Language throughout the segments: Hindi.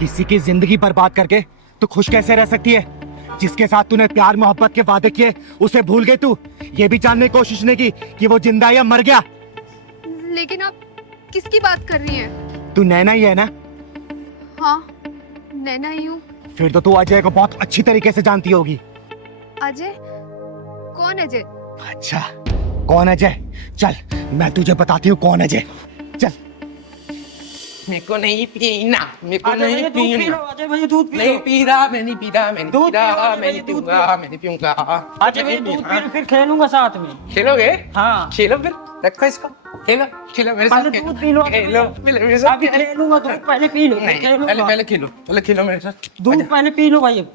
किसी की जिंदगी बर्बाद करके तू खुश कैसे रह सकती है? जिसके साथ तूने प्यार मोहब्बत के वादे किए उसे भूल गई तू। ये भी जानने की कोशिश नहीं की कि वो जिंदा है या मर गया। लेकिन आप किसकी बात कर रही हैं? तू नैना ही है ना? हाँ, नैना ही हूँ। फिर तो तू अजय को बहुत अच्छी तरीके से जानती होगी। अजय? कौन अजय? अच्छा, कौन अजय? चल मैं तुझे बताती हूँ कौन अजय। चल। मेरे को नहीं पीना, मेरे को अजय नहीं भैया दूध पी पीना। लो, अजय भैया दूध पी लो। नहीं पी रहा, मैं नहीं पी रहा, मैं नहीं दूध पी रहा, पी लो, मैं नहीं दूध पीऊंगा, मैं नहीं पीऊंगा। अजय भैया दूध पी लो, फिर खेलूंगा साथ में। खेलोगे? हाँ। खेलो फिर, रखो इसको। खेलो, खेलो मेरे साथ। पहले दूध पी लो। खेलो, पहले मेरे साथ। अभी खेलूंगा, दूध पहले पी लो, फिर नहीं, खेलूंगा। पहले खेलो, पहले खेलो मेरे साथ। दूध पहले पी लो भाई।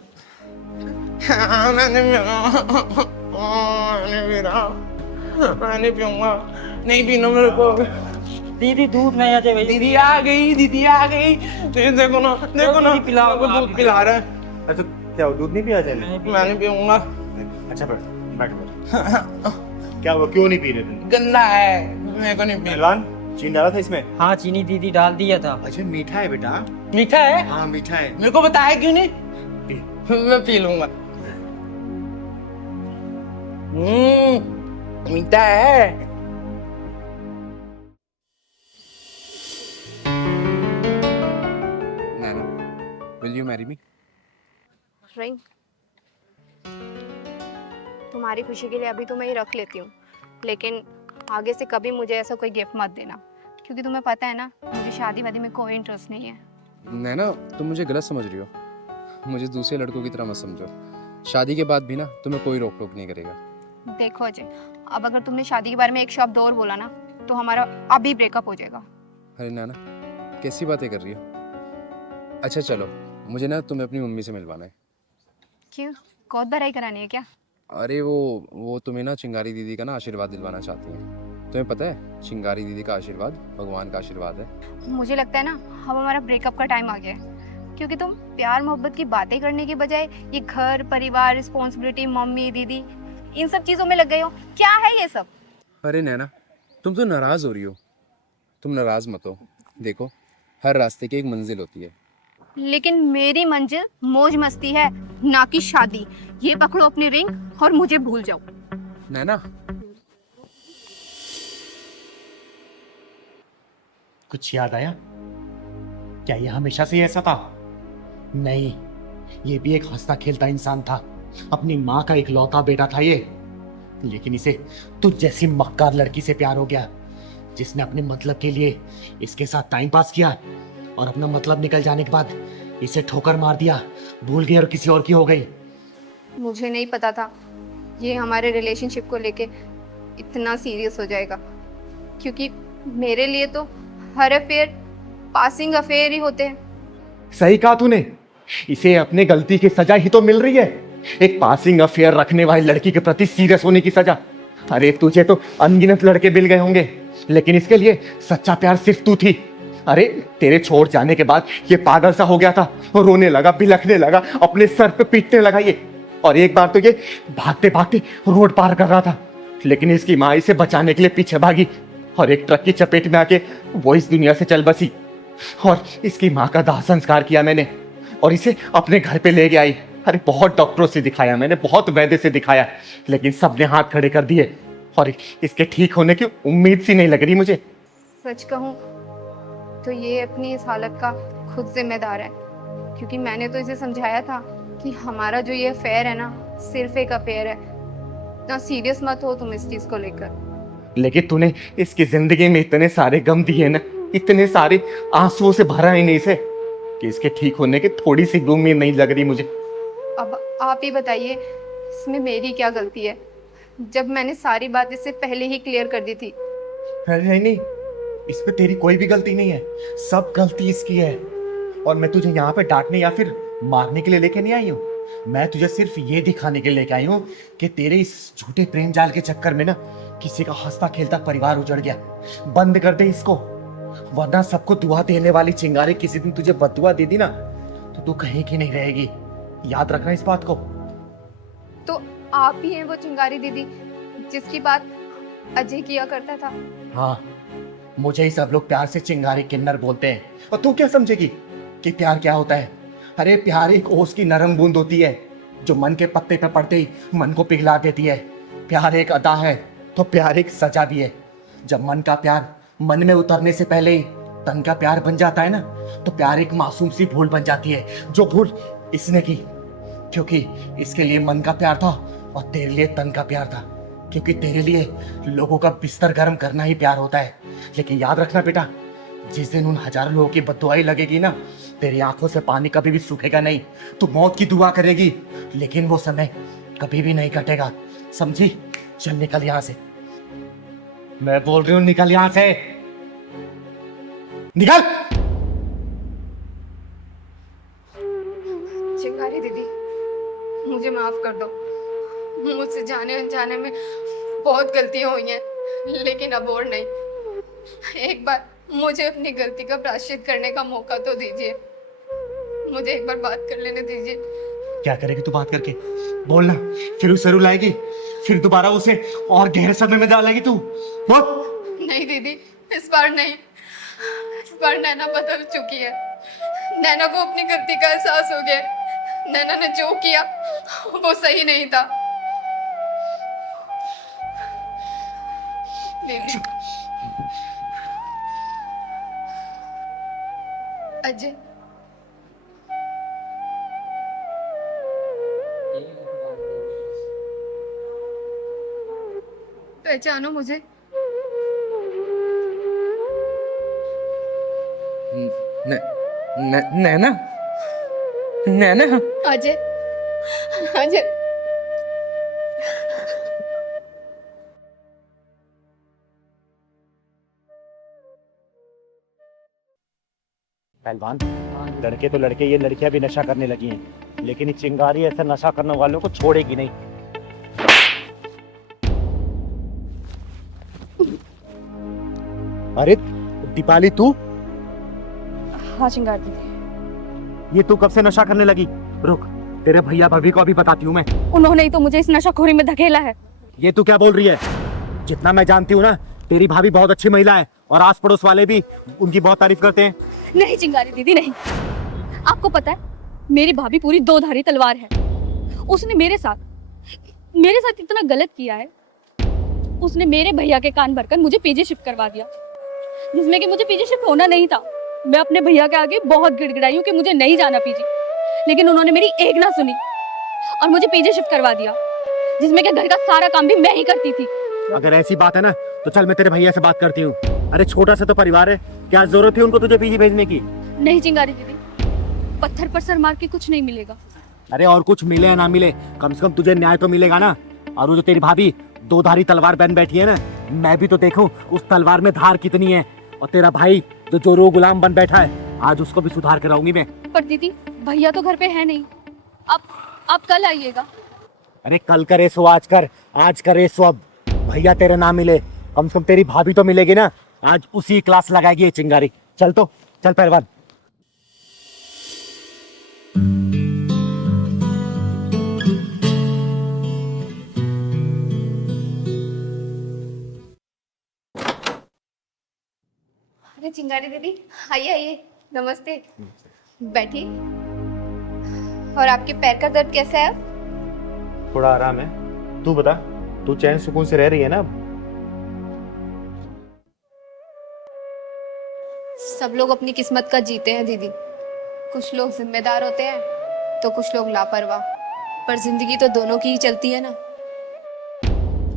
मैंने पीऊंगा, नहीं पीना मेरे को। दीदी दूध नहीं, अजय भैया। दीदी आ गई, दीदी आ गई। देखो ना, देखो ना, दीदी पिलाओ, मेरे को दूध पिला रहा है। अच्छा क्या दूध नहीं पिया जाए? मैं नहीं पीऊंगा। अच्छा बैठ बैठ। क्या हुआ, क्यों नहीं पी रहे थे? गंदा है, मेरे को नहीं पीना। पहलवान, चीनी डाला था इसमें? हाँ, चीनी दीदी डाल दिया था। अच्छा मीठा है बेटा। मीठा है? हाँ मीठा है। मेरे को बताया क्यों नहीं? मैं पी लूंगा। मीठा है। Nana, will you marry me? Ring, तुम्हारी खुशी के लिए अभी तो मैं ये रख लेती हूँ, लेकिन आगे से कभी मुझे ऐसा कोई गिफ्ट मत देना, क्योंकि तुम्हें पता है ना मुझे शादी वादी में कोई इंटरेस्ट नहीं है। नैना, तुम मुझे गलत समझ रही हो। मुझे दूसरे लड़कों की तरह मत समझो। शादी के बाद भी ना तुम्हें कोई रोक टोक नहीं करेगा। देखो अजय, अब अगर तुमने शादी के बारे में एक शब्द और बोला ना तो हमारा अभी ब्रेकअप हो जाएगा। अरे नैना, कैसी बातें कर रही हो? अच्छा चलो, मुझे ना तुम्हें अपनी मम्मी से मिलवाना है। क्यों, कौत भराई करानी है क्या? अरे वो तुम्हें ना चिंगारी दीदी का ना आशीर्वाद दिलवाना चाहती हैं। तुम्हें पता है, चिंगारी दीदी का आशीर्वाद भगवान का आशीर्वाद है। मुझे लगता है ना अब हमारा ब्रेकअप का टाइम आ गया है, क्योंकि तुम प्यार मोहब्बत की बातें करने की बजाय ये घर परिवार रिस्पॉन्सिबिलिटी मम्मी दीदी इन सब चीजों में लग गए हो। क्या है ये सब? अरे नैना, तुम तो नाराज़ हो रही हो। तुम नाराज़ मत हो। देखो, हर रास्ते की एक मंजिल होती है। लेकिन मेरी मंजिल मौज मस्ती है, ना कि शादी। ये पकड़ो अपनी रिंग और मुझे भूल जाओ। नैना, कुछ याद आया? क्या ये हमेशा से ऐसा था? नहीं, ये भी एक हंसता खेलता इंसान था। अपनी माँ का इकलौता बेटा था ये। लेकिन इसे तुझ जैसी मक्कार लड़की से प्यार हो गया, जिसने अपने मतलब के लिए इसके साथ टाइम पास किया और अपना मतलब निकल जाने के बाद इसे ठोकर मार दिया, भूल गई और किसी और की हो गई। मुझे नहीं पता था ये हमारे रिलेशनशिप को लेके इतना सीरियस हो जाएगा, क्योंकि मेरे लिए तो हर अफेयर पासिंग अफेयर ही होते हैं। सही कहा तूने, इसे अपने गलती की सजा ही तो मिल रही है। एक पासिंग अफेयर रखने वाली लड़की के प्रति सीरियस होने की सजा। अरे तुझे तो अनगिनत लड़के मिल गए होंगे, लेकिन इसके लिए सच्चा प्यार सिर्फ तू थी। अरे तेरे छोड़ जाने के बाद ये पागल सा हो गया था, रोने लगा, बिलखने लगा, अपने सर पे पीटने लगा ये। और एक बार तो ये भागते भागते रोड पार कर रहा था, लेकिन इसकी माँ इसे बचाने के लिए पीछे भागी और एक ट्रक की चपेट में आके वो इस दुनिया से चल बसी। और इसकी माँ का दाह संस्कार किया मैंने और इसे अपने घर पे ले गया आई। अरे बहुत डॉक्टरों से दिखाया मैंने, बहुत वैद्य से दिखाया, लेकिन सबने हाथ खड़े कर दिए और इसके ठीक होने की उम्मीद सी नहीं लग रही मुझे। सच कहूँ तो ये अपनी इस हालत का खुद जिम्मेदार है, क्योंकि मैंने तो इसे समझाया था कि हमारा जो ये अफेयर है ना सिर्फ एक अफेयर है, ना सीरियस मत हो तुम इस चीज को लेकर। लेकिन तूने इसकी जिंदगी में इतने सारे गम दिए ना, इतने सारे आंसुओं से भरा ही नहीं इसे, कि इसके ठीक होने की थोड़ी सी उम्मीद नहीं लग रही मुझे। अब आप ही बताइए इसमें मेरी क्या गलती है, जब मैंने सारी बात इससे पहले ही क्लियर कर दी थी। नहीं नहीं, इसमें तेरी कोई भी गलती नहीं है, सब गलती इसकी है। और मैं तुझे यहाँ पे डांटने या फिर मारने के लिए लेके नहीं आई हूँ, मैं तुझे सिर्फ ये दिखाने के लिए लेके आई हूँ कि तेरे इस झूठे प्रेम जाल के चक्कर में ना किसी का हंसता खेलता परिवार उजड़ गया। बंद कर दे इसको, वरना सबको दुआ देने वाली चिंगारी किसी दिन तुझे बददुआ दे दी ना तो तू कहीं की नहीं रहेगी। याद रखना इस बात को। तो आप ही हैं वो चिंगारी दीदी जिसकी बात अजय किया करता था? हाँ, मुझे ही सब लोग प्यार से चिंगारी किन्नर बोलते हैं। और तू क्या समझेगी कि प्यार क्या होता है। अरे प्यार एक ओस की नरम बूंद होती है जो मन के पत्ते पे पड़ते ही मन को पिघला देती है। प्यार एक अदा है तो प्यार एक सजा भी है। जब मन का प्यार मन में उतरने से पहले ही तन का प्यार बन जाता है ना, तो प्यार एक मासूम सी भूल बन जाती है, जो भूल इसने की क्योंकि इसके लिए मन का प्यार था और तेरे लिए तन का प्यार था, क्योंकि तेरे लिए लोगों का बिस्तर गर्म करना ही प्यार होता है। लेकिन याद रखना बेटा, जिस दिन उन हजारों लोगों की बददुआई लगेगी ना, तेरी आंखों से पानी कभी भी सूखेगा नहीं। तू मौत की दुआ करेगी लेकिन वो समय कभी भी नहीं कटेगा, समझी? चल निकल यहां से, मैं बोल रही हूं निकल यहां से, निकल। चिंगारी दीदी, मुझे माफ कर दो। मुझसे जाने अनजाने में बहुत गलतियां हुई हैं, लेकिन अब और नहीं। एक बार मुझे अपनी गलती का प्रायश्चित करने का मौका तो दीजिए। मुझे एक बार बात कर लेने दीजिए। क्या करेगी तू बात करके? बोलना, फिर उसे रुलाएगी, फिर दोबारा उसे और गहरे सदमे में डालेगी तू? बोल। नहीं दीदी, इस बार नहीं। इस बार नैना बदल चुकी है। नैना को अपनी गलती का एहसास हो गया। नैना ने जो किया वो सही नहीं था। दीदी, अजय, पहचानो मुझे? नैना, नैना, अजय, अजय, पहलवान, लड़के तो लड़के, ये लड़कियां भी नशा करने लगी हैं, लेकिन ये चिंगारी ऐसे नशा करने वालों को छोड़ेगी नहीं। अरे दीपाली, तू? हाँ चिंगारी दीदी। ये तू कब से नशा करने लगी? रुक, तेरे भैया भाभी को अभी बताती हूँ मैं। उन्होंने ही तो मुझे इस नशाखोरी में धकेला है। ये तू क्या बोल रही है? जितना मैं जानती हूँ ना, तेरी भाभी बहुत अच्छी महिला है और आस पड़ोस वाले भी उनकी बहुत तारीफ करते हैं। नहीं चिंगारी दीदी, नहीं। आपको पता है, मेरी भाभी पूरी दो धारी तलवार है। उसने मेरे साथ इतना गलत किया है। उसने मेरे भैया के कान भरकर मुझे पीजी शिफ्ट करवा दिया, जिसमें कि मुझे पीजी शिफ्ट होना नहीं था। मैं अपने भैया के आगे बहुत गिड़गिड़ाई हूँ कि मुझे नहीं जाना पीजी, लेकिन उन्होंने मेरी एक ना सुनी और मुझे पीजी शिफ्ट करवा दिया, जिसमें कि घर का सारा काम भी मैं ही करती थी। अगर ऐसी बात है ना, तो चल मैं तेरे भैया से बात करती हूँ। अरे छोटा सा तो परिवार है, क्या जरूरत थी उनको तुझे पीजी भेजने की? नहीं चिंगारी दीदी, पत्थर पर सर मार के कुछ नहीं मिलेगा। अरे और कुछ मिले या ना मिले, कम से कम तुझे न्याय तो मिलेगा ना। और वो जो तेरी भाभी दो धारी तलवार बन बैठी है ना, मैं भी तो देखूं उस तलवार में धार कितनी है। और तेरा भाई जो चोरों गुलाम बन बैठा है, आज उसको भी सुधार कराऊंगी मैं। पर दीदी, भैया तो घर पे है नहीं। आप कल आइएगा। अरे कल करे सो आज कर, आज करे सो अब। भैया तेरे ना मिले, कम से कम तेरी भाभी तो मिलेगी ना। आज उसी क्लास लगाएगी ये चिंगारी। चल तो चल पहलवान। अरे चिंगारी दीदी, आइए आइए, नमस्ते। बैठिए। और आपके पैर का दर्द कैसा है अब? थोड़ा आराम है। तू बता, तू चैन सुकून से रह रही है ना? सब लोग अपनी किस्मत का जीते हैं दीदी। कुछ लोग जिम्मेदार होते हैं तो कुछ लोग लापरवाह, पर जिंदगी तो दोनों की ही चलती है ना।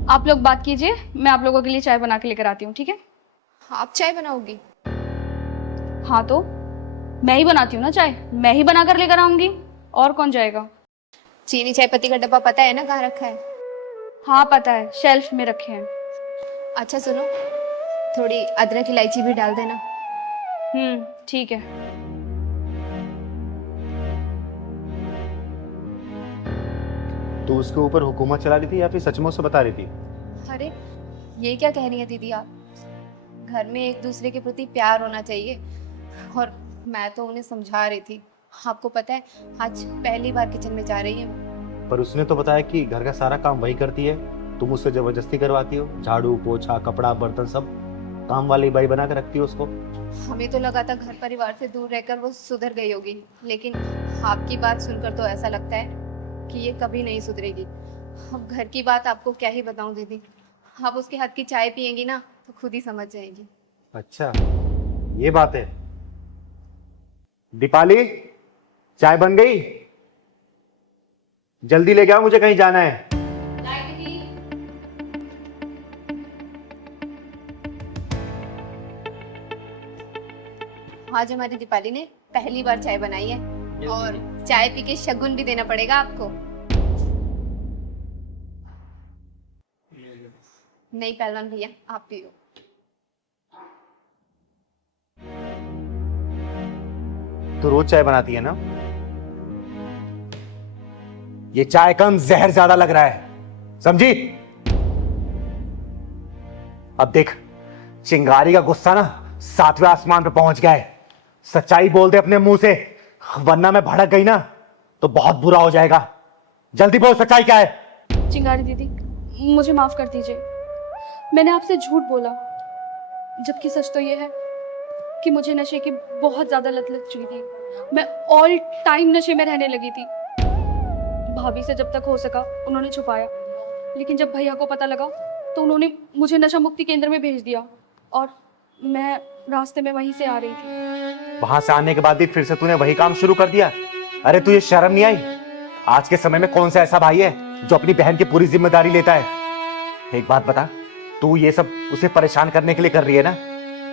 आप लोग बात कीजिए, मैं आप लोगों के लिए चाय बना के लेकर आती हूँ, ठीक है? आप चाय बनाओगी? हाँ तो मैं ही बनाती हूँ ना चाय, मैं ही बना कर लेकर आऊंगी, और कौन जाएगा? चीनी चाय पत्ती का डब्बा पता है ना कहाँ रखा है? हाँ पता है, शेल्फ में रखे हैं। अच्छा सुनो, थोड़ी अदरक इलायची भी डाल देना। ठीक है। तू उसके ऊपर हुकूमत चला रही थी या फिर सचमुच से बता रही थी? अरे ये क्या कह रही है दीदी आप? घर में एक दूसरे के प्रति प्यार होना चाहिए, और मैं तो उन्हें समझा रही थी। आपको पता है, आज पहली बार किचन में जा रही है। पर उसने तो बताया कि घर का सारा काम वही करती है, तुम उससे जबरदस्ती करवाती हो, झाड़ू पोछा कपड़ा बर्तन सब। काम वाली बाई बना के रखती हो उसको। हमें तो लगा था घर परिवार से दूर रहकर वो सुधर गई होगी, लेकिन आपकी बात सुनकर तो ऐसा लगता है कि ये कभी नहीं सुधरेगी। अब घर की बात आपको क्या ही बताऊं दीदी, आप उसके हाथ की चाय पियेंगी ना तो खुद ही समझ जाएंगी। अच्छा ये बात है। दीपाली, चाय बन गई? जल्दी लेके आओ, मुझे कहीं जाना है। आज हमारी दीपाली ने पहली बार चाय बनाई है और चाय पी के शगुन भी देना पड़ेगा आपको। नहीं पहलवान भैया, आप पियो। तो रोज चाय बनाती है ना? ये चाय कम जहर ज्यादा लग रहा है, समझी? अब देख, चिंगारी का गुस्सा ना 7वें आसमान पे पहुंच गया है। सच्चाई बोल दे अपने मुंह से, वरना मैं भड़क गई ना तो बहुत बुरा हो जाएगा। जल्दी बोल, सच्चाई क्या है? चिंगारी दीदी, मुझे माफ कर दीजिए। मैंने आपसे झूठ बोला, जबकि सच तो ये है कि मुझे नशे की बहुत ज्यादा लत लग चुकी थी। मैं ऑल टाइम नशे में रहने लगी थी। भाभी से जब तक हो सका उन्होंने छुपाया, लेकिन जब भैया को पता लगा तो उन्होंने मुझे नशा मुक्ति केंद्र में भेज दिया और मैं रास्ते में वहीं से आ रही थी। वहां से आने के बाद भी फिर से तूने वही काम शुरू कर दिया? अरे तुझे शर्म नहीं आई? आज के समय में कौन सा ऐसा भाई है जो अपनी बहन की पूरी जिम्मेदारी लेता है? एक बात बता, तू ये सब उसे परेशान करने के लिए कर रही है ना?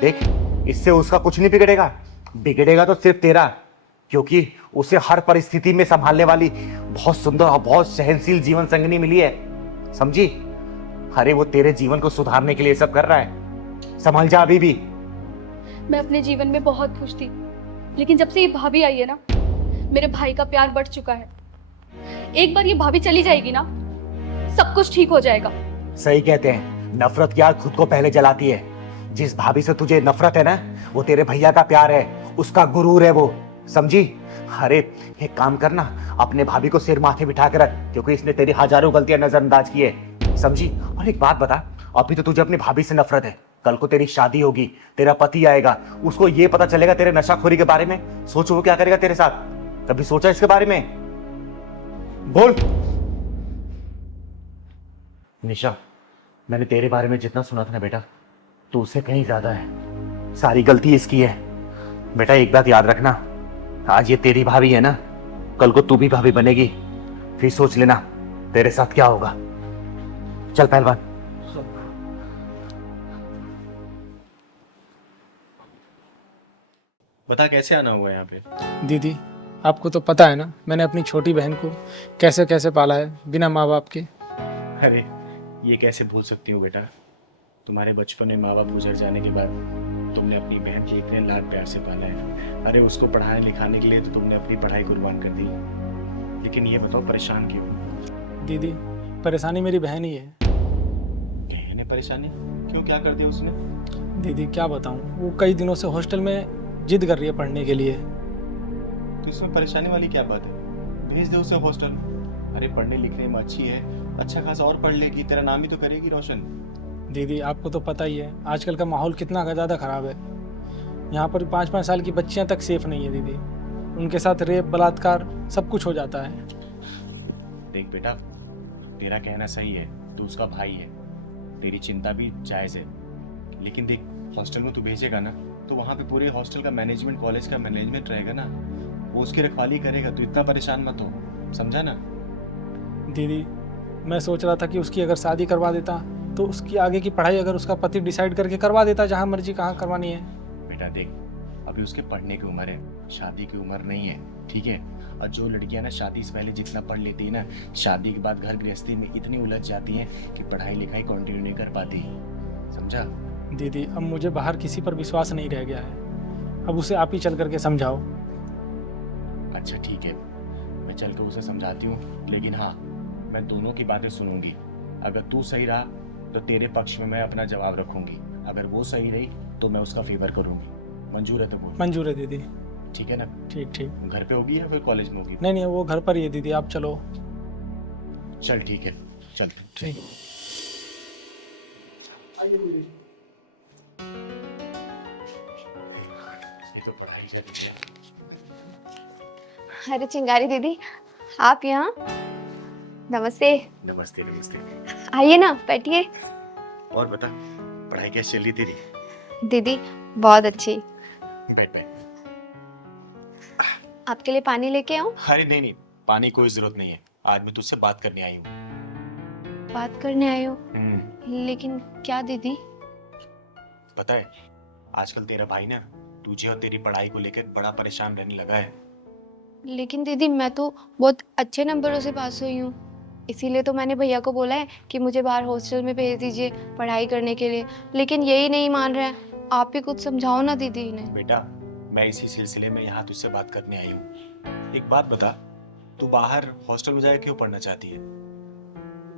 देख, इससे उसका कुछ नहीं बिगड़ेगा, बिगड़ेगा तो सिर्फ तेरा, क्योंकि उसे हर परिस्थिति में संभालने वाली बहुत सुंदर और बहुत सहनशील जीवन संगनी मिली है, समझी? अरे वो तेरे जीवन को सुधारने के लिए सब कर रहा है, संभल जा अभी भी। मैं अपने जीवन में बहुत खुश थी, लेकिन जब से ये भाभी आई है ना, मेरे भाई का प्यार बढ़ चुका है। एक बार ये भाभी चली जाएगी ना, सब कुछ ठीक हो जाएगा। सही कहते हैं, नफरत की आग खुद को पहले जलाती है। जिस भाभी से तुझे नफरत है ना, वो तेरे भैया का प्यार है, उसका गुरूर है वो, समझी? अरे एक काम करना, अपने भाभी को सिर माथे बिठा के रख, क्योंकि इसने तेरी हजारों गलतियां नजरअंदाज की है, समझी? और एक बात बता, अभी तो तुझे अपनी भाभी से नफरत है, कल को तेरी शादी होगी, तेरा पति आएगा, उसको ये पता चलेगा तेरे नशाखोरी के बारे में, सोचो वो क्या करेगा तेरे साथ? कभी सोचा इसके बारे में? बोल। निशा, मैंने तेरे बारे में जितना सुना था ना बेटा, तू उससे कहीं ज्यादा है। सारी गलती इसकी है। बेटा एक बात याद रखना, आज ये तेरी भाभी है ना, कल को तू भी भाभी बनेगी, फिर सोच लेना तेरे साथ क्या होगा। चल पहलवान। बता कैसे आना हुआ यहाँ पे? दीदी, आपको तो पता है ना, मैंने अपनी छोटी बहन को कैसे कैसे पाला है बिना माँ बाप के। अरे ये कैसे भूल सकती हूँ बेटा, तुम्हारे बचपन में माँ बाप गुजर जाने के बाद तुमने अपनी बहन के इतने लाड प्यार से पाला है। अरे उसको पढ़ाने लिखाने के लिए तो तुमने अपनी पढ़ाई कुर्बान कर दी, लेकिन ये बताओ परेशान क्यों? दीदी, परेशानी मेरी बहन ही है। बहन है परेशानी? क्यों, क्या कर दिया उसने? दीदी क्या बताऊँ, वो कई दिनों से हॉस्टल में जिद कर रही है पढ़ने के लिए। तो इसमें परेशानी वाली क्या बात है? भेज दे उसे हॉस्टल। अरे पढ़ने लिखने में अच्छी है, अच्छा खासा और पढ़ लेगी, तेरा नाम ही तो करेगी रोशन। दीदी आपको तो पता ही है आजकल का माहौल कितना ज़्यादा ख़राब है। यहाँ पर 5-5 साल की बच्चियाँ तक सेफ नहीं है दीदी, उनके साथ रेप बलात्कार सब कुछ हो जाता है। देख बेटा, तेरा कहना सही है, तू उसका भाई है, तेरी चिंता भी जायज़ है, लेकिन देख हॉस्टल में तू भेजेगा ना, तो वहाँ पे पूरे हॉस्टल का मैनेजमेंट, कॉलेज का मैनेजमेंट रहेगा ना, वो उसकी रखवाली करेगा। तू इतना परेशान मत हो, समझा ना? दीदी मैं सोच रहा था कि उसकी अगर शादी करवा देता तो उसकी आगे की पढ़ाई अगर उसका पति डिसाइड करके करवा देता, जहाँ मर्जी कहाँ करवानी है। बेटा देख, अभी उसके पढ़ने की उम्र है, शादी की उम्र नहीं है, ठीक है? और जो लड़कियां ना शादी से पहले जितना पढ़ लेती है ना, शादी के बाद घर गृहस्थी में इतनी उलझ जाती हैं कि पढ़ाई लिखाई कंटिन्यू नहीं कर पाती, समझा? दीदी अब मुझे बाहर किसी पर विश्वास नहीं रह गया है, अब उसे आप ही चल करके समझाओ। अच्छा ठीक है, मैं चल कर उसे समझाती हूँ, लेकिन हाँ मैं दोनों की बातें सुनूंगी। अगर तू सही रहा तो तेरे पक्ष में मैं अपना जवाब रखूंगी, अगर वो सही रही तो मैं उसका फेवर करूंगी। मंजूर है तो बोल। मंजूर है दीदी। ठीक है ना? ठीक ठीक। घर पे होगी या फिर कॉलेज में होगी? नहीं नहीं, वो घर पर ही है दीदी, आप चलो। चल ठीक है, चल। ठीक। अरे चिंगारी दीदी, आप यहाँ? नमस्ते। नमस्ते नमस्ते। आइए ना, बैठिए। और बता, पढ़ाई कैसी चल रही तेरी? दीदी बहुत अच्छी। बैठ बैठ। आपके लिए पानी लेके आऊं? अरे नहीं नहीं, पानी कोई जरूरत नहीं है। आज मैं तुझसे बात करने आई हूँ। बात करने आए हो? लेकिन क्या दीदी? पता है, आजकल तेरा भाई ना तुझे और तेरी पढ़ाई को लेकर बड़ा परेशान रहने लगा है। लेकिन दीदी मैं तो बहुत अच्छे नंबरों से पास हुई हूँ, इसीलिए तो मैंने भैया को बोला है कि मुझे बाहर हॉस्टल में भेज दीजिए पढ़ाई करने के लिए, लेकिन यही नहीं मान रहे हैं। आप ही कुछ समझाओ ना दीदी इन्हें। बेटा, मैं इसी सिलसिले में यहाँ तुझसे बात करने आई हूँ। एक बात बता, तू बाहर हॉस्टल में जाकर क्यों पढ़ना चाहती है?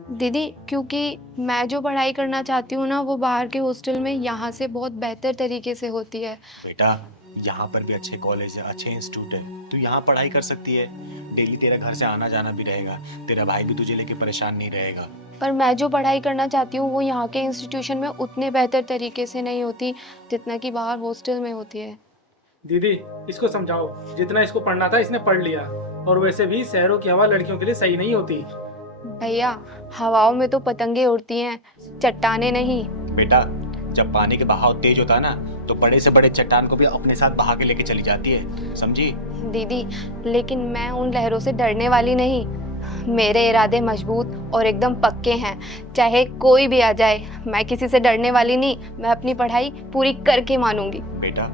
दीदी क्योंकि मैं जो पढ़ाई करना चाहती हूँ ना, वो बाहर के हॉस्टल में यहाँ से बहुत बेहतर तरीके से होती है। बेटा, यहाँ पर भी अच्छे कॉलेज है, अच्छे इंस्टीट्यूट है, तू यहाँ पढ़ाई कर सकती है। डेली तेरा घर से आना जाना भी रहेगा, तेरा भाई भी तुझे लेके परेशान नहीं रहेगा। पर मैं जो पढ़ाई करना चाहती हूँ वो यहाँ के इंस्टीट्यूशन में उतने बेहतर तरीके से नहीं होती जितना कि बाहर हॉस्टल में होती है। दीदी इसको समझाओ, जितना इसको पढ़ना था इसने पढ़ लिया, और वैसे भी शहरों की हवा लड़कियों के लिए सही नहीं होती। भैया, हवाओं में तो पतंगे उड़ती हैं, चट्टाने नहीं। बेटा, जब पानी के बहाव तेज होता है ना, तो बड़े से बड़े चट्टान को भी अपने साथ बहा के लेके चली जाती है, समझी? दीदी लेकिन मैं उन लहरों से डरने वाली नहीं, मेरे इरादे मजबूत और एकदम पक्के हैं। चाहे कोई भी आ जाए, मैं किसी से डरने वाली नहीं, मैं अपनी पढ़ाई पूरी करके मानूंगी। बेटा,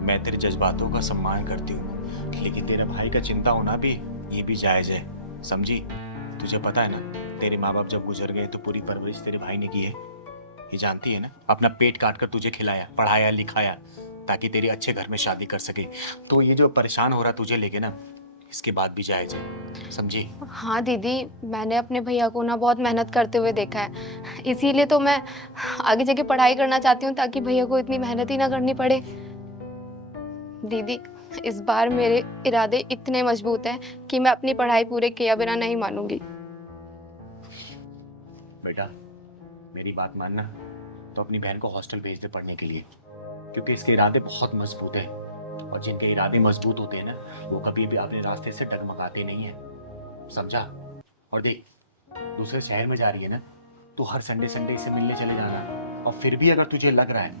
मैं तेरे जज्बातों का सम्मान करती हूँ, लेकिन तेरे भाई का चिंता होना भी ये भी जायज है, समझी? तुझे पता है ना, तेरे माँ बाप जब गुजर गए तो पूरी परवरिश तेरे भाई ने की है, ये जानती है ना? अपना पेट काट कर तुझे खिलाया, पढ़ाया, लिखाया, ताकि तेरी अच्छे घर में शादी कर सके। तो ये जो परेशान हो रहा तुझे लेके ना, इसके बाद भी जायज है, समझी? हाँ दीदी, मैंने अपने भैया को ना बहुत मेहनत करते हुए देखा है, इसीलिए तो मैं आगे जाके पढ़ाई करना चाहती हूँ ताकि भैया को इतनी मेहनत ही ना करनी पड़े। दीदी इस बार मेरे इरादे इतने मजबूत हैं कि मैं अपनी पढ़ाई पूरे किया बिना नहीं मानूंगी। बेटा, मेरी बात मानना, तो अपनी बहन को हॉस्टल भेज दे पढ़ने के लिए, क्योंकि इसके इरादे बहुत मजबूत हैं, और जिनके इरादे मजबूत होते हैं ना, वो कभी भी अपने रास्ते से डगमगाते नहीं है, समझा? और देख, दूसरे शहर में जा रही है ना, तो हर संडे संडे इसे मिलने चले जाना। और फिर भी अगर तुझे लग रहा है,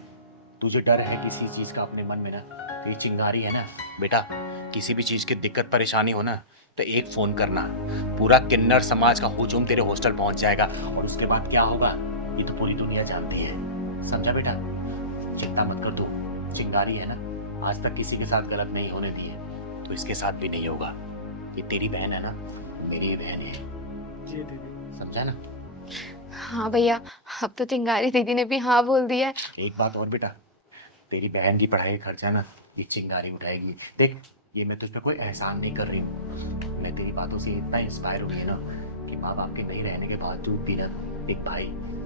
तुझे डर है किसी चीज का अपने मन में ना, तो ये चिंगारी है ना बेटा, किसी भी चीज की दिक्कत परेशानी हो ना, तो एक फोन करना, पूरा किन्नर समाज का हुजूम तेरे हॉस्टल पहुंच जाएगा, और उसके बाद क्या होगा ये तो पूरी दुनिया जानती है, समझा बेटा? चिंता मत कर, तू चिंगारी है ना, आज तक किसी के साथ गलत नहीं होने दी है, तो इसके साथ भी नहीं होगा। ये तेरी बहन है ना, मेरी ये बहन है, जी दीदी। समझा ना? हाँ भैया, अब तो चिंगारी दीदी ने भी हाँ बोल दिया है। एक बात और बेटा, तेरी बहन की पढ़ाई का खर्चा ना ये चिंगारी उठाएगी। देख, ये मैं तुझ पे कोई एहसान नहीं कर रही हूँ, मैं तेरी बातों से इतना इंस्पायर हुई है ना कि माँ बाप के नहीं रहने के बावजूद भी ना, एक भाई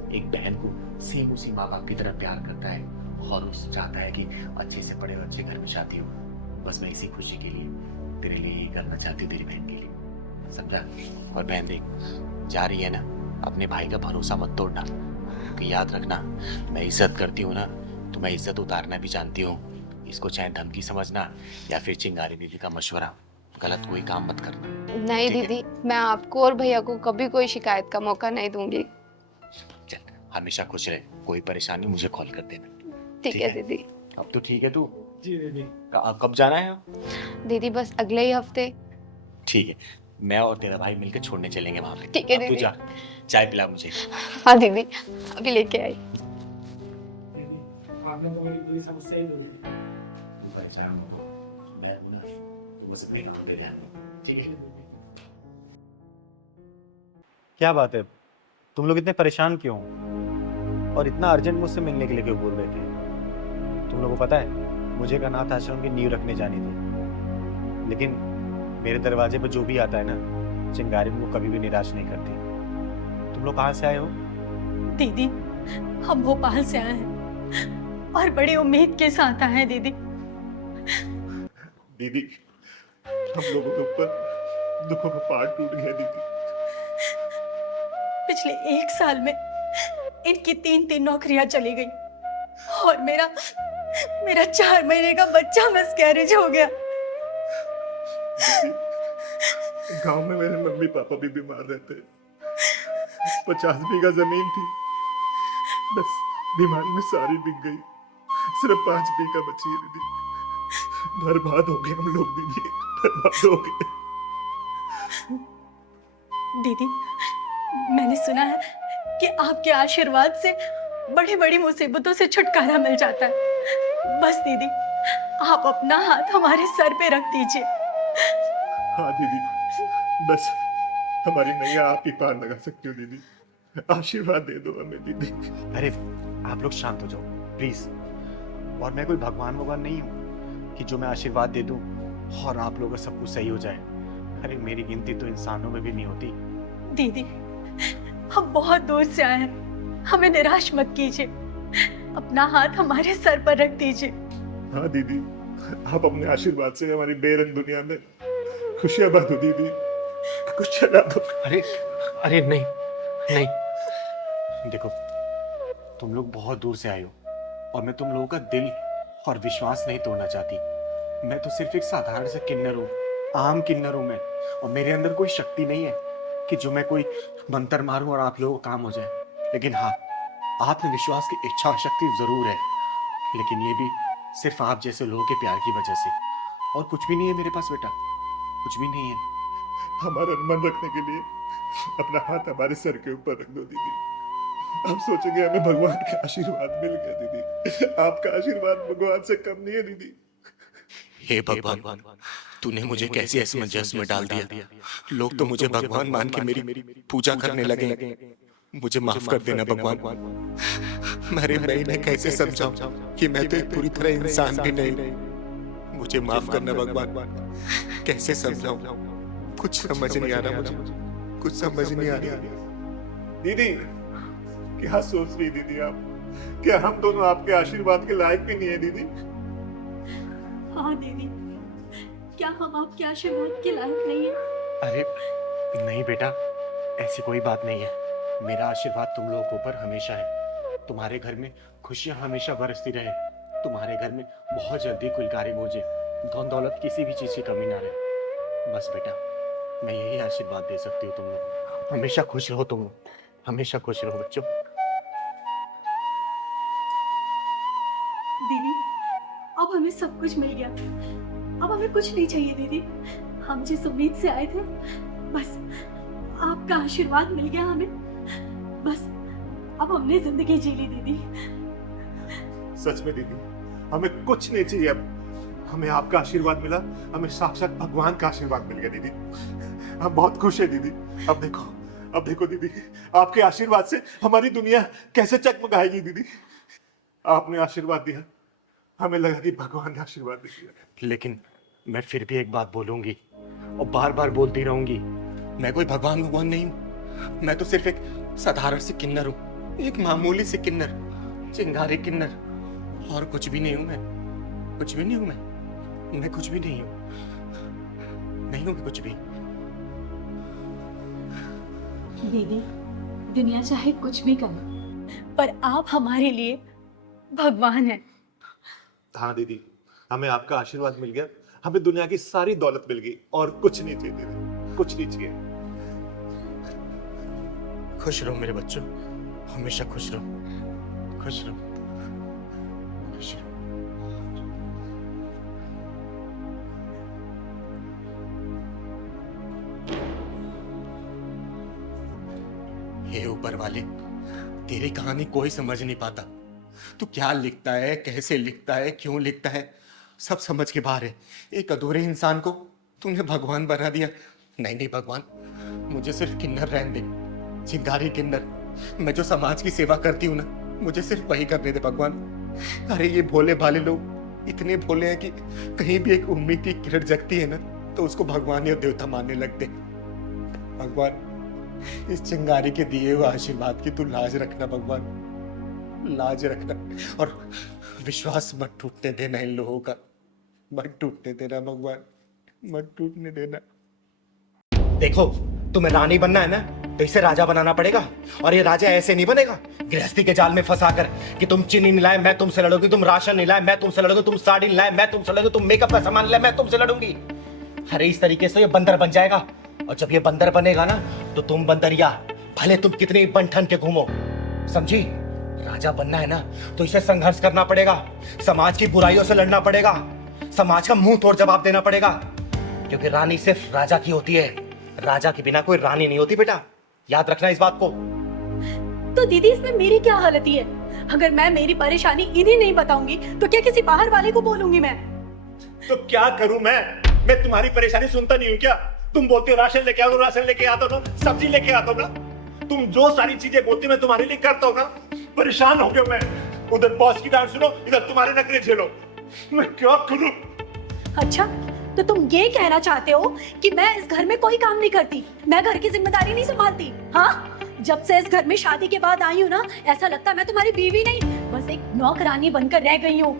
एक बहन को सेम उसी माँ बाप की तरह प्यार करता है, और उस चाहता है कि अच्छे से पढ़े और अच्छे घर में शादी हो। बस मैं इसी खुशी के लिए तेरे लिए ये करना चाहती हूँ, तेरी बहन के लिए, समझा? और बहन देख, जा रही है ना, अपने भाई का भरोसा मत तोड़ना, क्योंकि याद रखना, मैं इज्जत करती हूँ ना, तो मैं इज्जत उतारना भी जानती हूँ। इसको चाहे धमकी समझना या फिर चिंगारी दीदी का मशवरा, गलत कोई काम मत करना। नहीं ठीक है? दीदी, मैं आपको और भैया को कभी कोई शिकायत का मौका नहीं दूंगी। चल, हमेशा खुश रहे, कोई परेशानी मुझे कॉल कर देना। ठीक है दीदी। अब तो ठीक है तू? जी दीदी। कब जाना है? दीदी बस अगले ही हफ्ते। ठीक है, मैं और तेरा भाई मिलकर छोड़ने चलेंगे वहां पे। ठीक है अब तू दीदी। जा, चाय पिला मुझे। हाँ दीदी, अभी लेके आई। दीदी आपने तो मेरी पूरी समस्या ही दूर की। तू परेशान हो, मैं हूं ना, मुझसे मेरा होते रहना, ठीक है? क्या बात है, तुम लोग इतने परेशान क्यों हो? और इतना अर्जेंट मुझसे मिलने के लिए क्यों बोल रहे थे? तुम लोगों को पता है, मुझे एक अनाथ आश्रम की नींव रखने जानी थी, लेकिन मेरे दरवाजे पर जो भी आता है ना, चिंगारी मुझको कभी भी निराश नहीं करती। तुम लोग कहाँ से आए हो? दीदी हम भोपाल से आए हैं और बड़ी उम्मीद के साथ आए हैं दीदी। दीदी, हम लोगों के ऊपर दुखों का पहाड़ टूट गया दीदी। पिछले 1 साल में इनकी 3 नौकरियां चली गई और मेरा मेरा 4 महीने का बच्चा मिसकैरेज हो गया। गांव में मेरे मम्मी पापा भी बीमार रहते हैं। 50 बीघा जमीन थी, बस बीमारी में सारी बिक गई। सिर्फ 5 बीघा बची है दीदी। बर्बाद हो गए हम लोग दीदी, बर्बाद हो गए। दीदी, मैंने सुना है कि आपके आशीर्वाद से बड़ी बड़ी मुसीबतों से छुटकारा मिल जाता है। बस दीदी, आप अपना हाथ हमारे सर पे रख दीजिए। हाँ दीदी, बस हमारी नैया आप ही पार लगा सकती हो दीदी। आशीर्वाद दे दो हमें दीदी। अरे आप लोग शांत हो जाओ प्लीज। और मैं कोई भगवान भगवान नहीं हूँ कि जो मैं आशीर्वाद दे दूं और आप लोगों का सब कुछ सही हो जाए। अरे मेरी गिनती तो इंसानों में भी नहीं होती। दीदी, हम बहुत दूर से आए हैं, हमें निराश मत कीजिए। अपना हाथ हमारे सर पर रख दीजिए। हाँ दीदी, आप अपने आशीर्वाद से हमारी बेरंग दुनिया में खुशियां बांटो दीदी, कुछ चला दो। अरे नहीं नहीं, देखो तुम लोग बहुत दूर से आए हो और मैं तुम लोगों का दिल और विश्वास नहीं तोड़ना चाहती। मैं तो सिर्फ एक साधारण सा किन्नर हूँ, आम किन्नर हूँ मैं। और मेरे अंदर कोई शक्ति नहीं है कि जो मैं कोई मंत्र मारूं और आप लोगों का काम हो जाए। लेकिन हाँ, आत्मविश्वास की इच्छा और शक्ति जरूर है, लेकिन ये भी सिर्फ आप जैसे लोगों के प्यार की वजह से। और कुछ भी नहीं है मेरे पास बेटा, कुछ भी नहीं है। हमारा मन रखने के लिए अपना हाथ हमारे सर के ऊपर रख दो दीदी। आप सोचेंगे हमें भगवान का आशीर्वाद मिल गया दीदी। आपका आशीर्वाद भगवान से कम नहीं है दीदी। हे भगवान, तूने मुझे कैसे असमंजस में डाल दिया। लोग तो मुझे भगवान मान के मेरी पूजा करने लगे। मुझे माफ कर देना भगवान। मैं इन्हें कैसे समझाऊं कि मैं तो एक पूरी तरह इंसान भी नहीं। मुझे माफ करना भगवान। कैसे समझाऊं, कुछ समझ नहीं आ रहा मुझे, कुछ समझ नहीं आ रहा। दीदी, क्या सोच रही दीदी आप? क्या हम दोनों आपके आशीर्वाद के लायक भी नहीं है दीदी? हाँ दीदी, क्या हम आपके आशीर्वाद के लायक नहीं हैं? अरे नहीं बेटा, ऐसी कोई बात नहीं है। मेरा आशीर्वाद तुम लोगों के ऊपर हमेशा है। तुम्हारे घर में खुशियां हमेशा बरसती रहे। तुम्हारे घर में बहुत जल्दी कुलकारी गूंजे, धन दौलत किसी भी चीज की कमी ना रहे। बस बेटा, मैं यही आशीर्वाद दे सकती हूँ तुम लोग। हमेशा खुश रहो तुम लोग, हमेशा खुश रहो बच्चों। दीदी, अब हमें सब कुछ मिल गया। अब हमें कुछ नहीं चाहिए दीदी। हम जिस उम्मीद से आए थे, बस आपका आशीर्वाद मिल गया हमें। बस अब हमने जिंदगी जी ली दीदी। सच में दीदी, हमें कुछ नहीं चाहिए अब। हमें आपका आशीर्वाद मिला, हमें साक्षात भगवान का आशीर्वाद मिल गया दीदी। हम बहुत खुश है दीदी। अब देखो दीदी, आपके आशीर्वाद से हमारी दुनिया कैसे चकमकाएगी दीदी। आपने आशीर्वाद दिया, हमें लगा कि भगवान ने आशीर्वाद दिया। लेकिन मैं फिर भी एक बात बोलूंगी और बार बार बोलती रहूंगी। मैं कोई भगवान नहीं हूँ। मैं तो सिर्फ एक साधारण से किन्नर हूँ, एक मामूली से किन्नर, चिंगारी किन्नर। और कुछ भी नहीं हूँ मैं, कुछ भी नहीं हूँ मैं कुछ भी नहीं हूँ, नहीं हूँ मैं कुछ भी। दीदी, दुनिया चाहे कुछ भी करे, पर आप हमारे लिए भगवान हैं। हाँ दीदी, हमें आपका आशीर्वाद मिल गया। हमें दुनिया की सारी दौलत मिल गई और कुछ नहीं चाहिए दीदी, कुछ नहीं चाहिए। खुश रहो मेरे बच्चों, हमेशा खुश रहो, खुश रहो, खुश रहो। हे ऊपर वाले, तेरी कहानी कोई समझ नहीं पाता। तू क्या लिखता है, कैसे लिखता है, क्यों लिखता है, सब समझ के बाहर है। एक अधूरे इंसान को तूने भगवान बना दिया। नहीं भगवान, मुझे सिर्फ किन्नर रहने दे, चिंगारी किन्नर। मैं जो समाज की सेवा करती हूँ ना, मुझे सिर्फ वही करने दे भगवान। अरे ये भोले भाले लोग इतने भोले हैं कि कहीं भी एक उम्मीद की किरण जगती है ना, तो उसको भगवान या देवता मानने लगते। भगवान, इस चिंगारी के दिए हुए आशीर्वाद की तू लाज रखना भगवान, लाज रखना। और विश्वास मत टूटने देना इन लोगों का, मत टूटने देना भगवान, मत टूटने देना। देखो, तुम्हें रानी बनना है ना, तो इसे राजा बनाना पड़ेगा। और ये राजा ऐसे नहीं बनेगा गृहस्थी के जाल में फंसा कर कि तुम चीनी नहीं लाए मैं तुमसे लड़ूंगी, तुम राशन नहीं लाए मैं तुमसे लड़ूंगी, तुम साड़ी नहीं लाए मैं तुमसे लड़ूंगी, तुम मेकअप का सामान लाए मैं तुमसे लड़ूंगी। अरे इस तरीके से ये बंदर बन जाएगा। और जब ये बंदर बनेगा ना तो तुम बंदरिया भले तुम कितनी बन ठन के घूमो, समझी? राजा बनना है ना तो इसे संघर्ष करना पड़ेगा, समाज की बुराइयों से लड़ना पड़ेगा, समाज का मुंह तोड़ जवाब देना पड़ेगा। क्योंकि रानी सिर्फ राजा की होती है, राजा के बिना कोई रानी नहीं होती बेटा, याद रखना इस बात को। तो दीदी इसमें मेरी क्या हालत है? अगर मैं मेरी परेशानी इन्हें नहीं बताऊंगी तो क्या किसी बाहर वाले को बोलूंगी मैं? तो क्या करूं मैं तुम्हारी परेशानी सुनता नहीं हूं क्या? तुम बोलते हो राशन लेके आओ, राशन लेके आता हूं ना, सब्जी लेके आता हूं ना, तुम जो सारी चीजें बोलती हो मैं तुम्हारे लिए करता हूं ना। परेशान हो गया मैं, उधर बॉस की डांट सुनो, इधर तुम्हारे नखरे झेलो, मैं क्या करूं? अच्छा, तो तुम ये कहना चाहते हो कि मैं इस घर में कोई काम नहीं करती, मैं घर की जिम्मेदारी नहीं संभालती? हाँ, जब से इस घर में शादी के बाद आई हूँ ना, ऐसा लगता है मैं तुम्हारी बीवी नहीं, बस एक नौकरानी बनकर रह गई हूँ।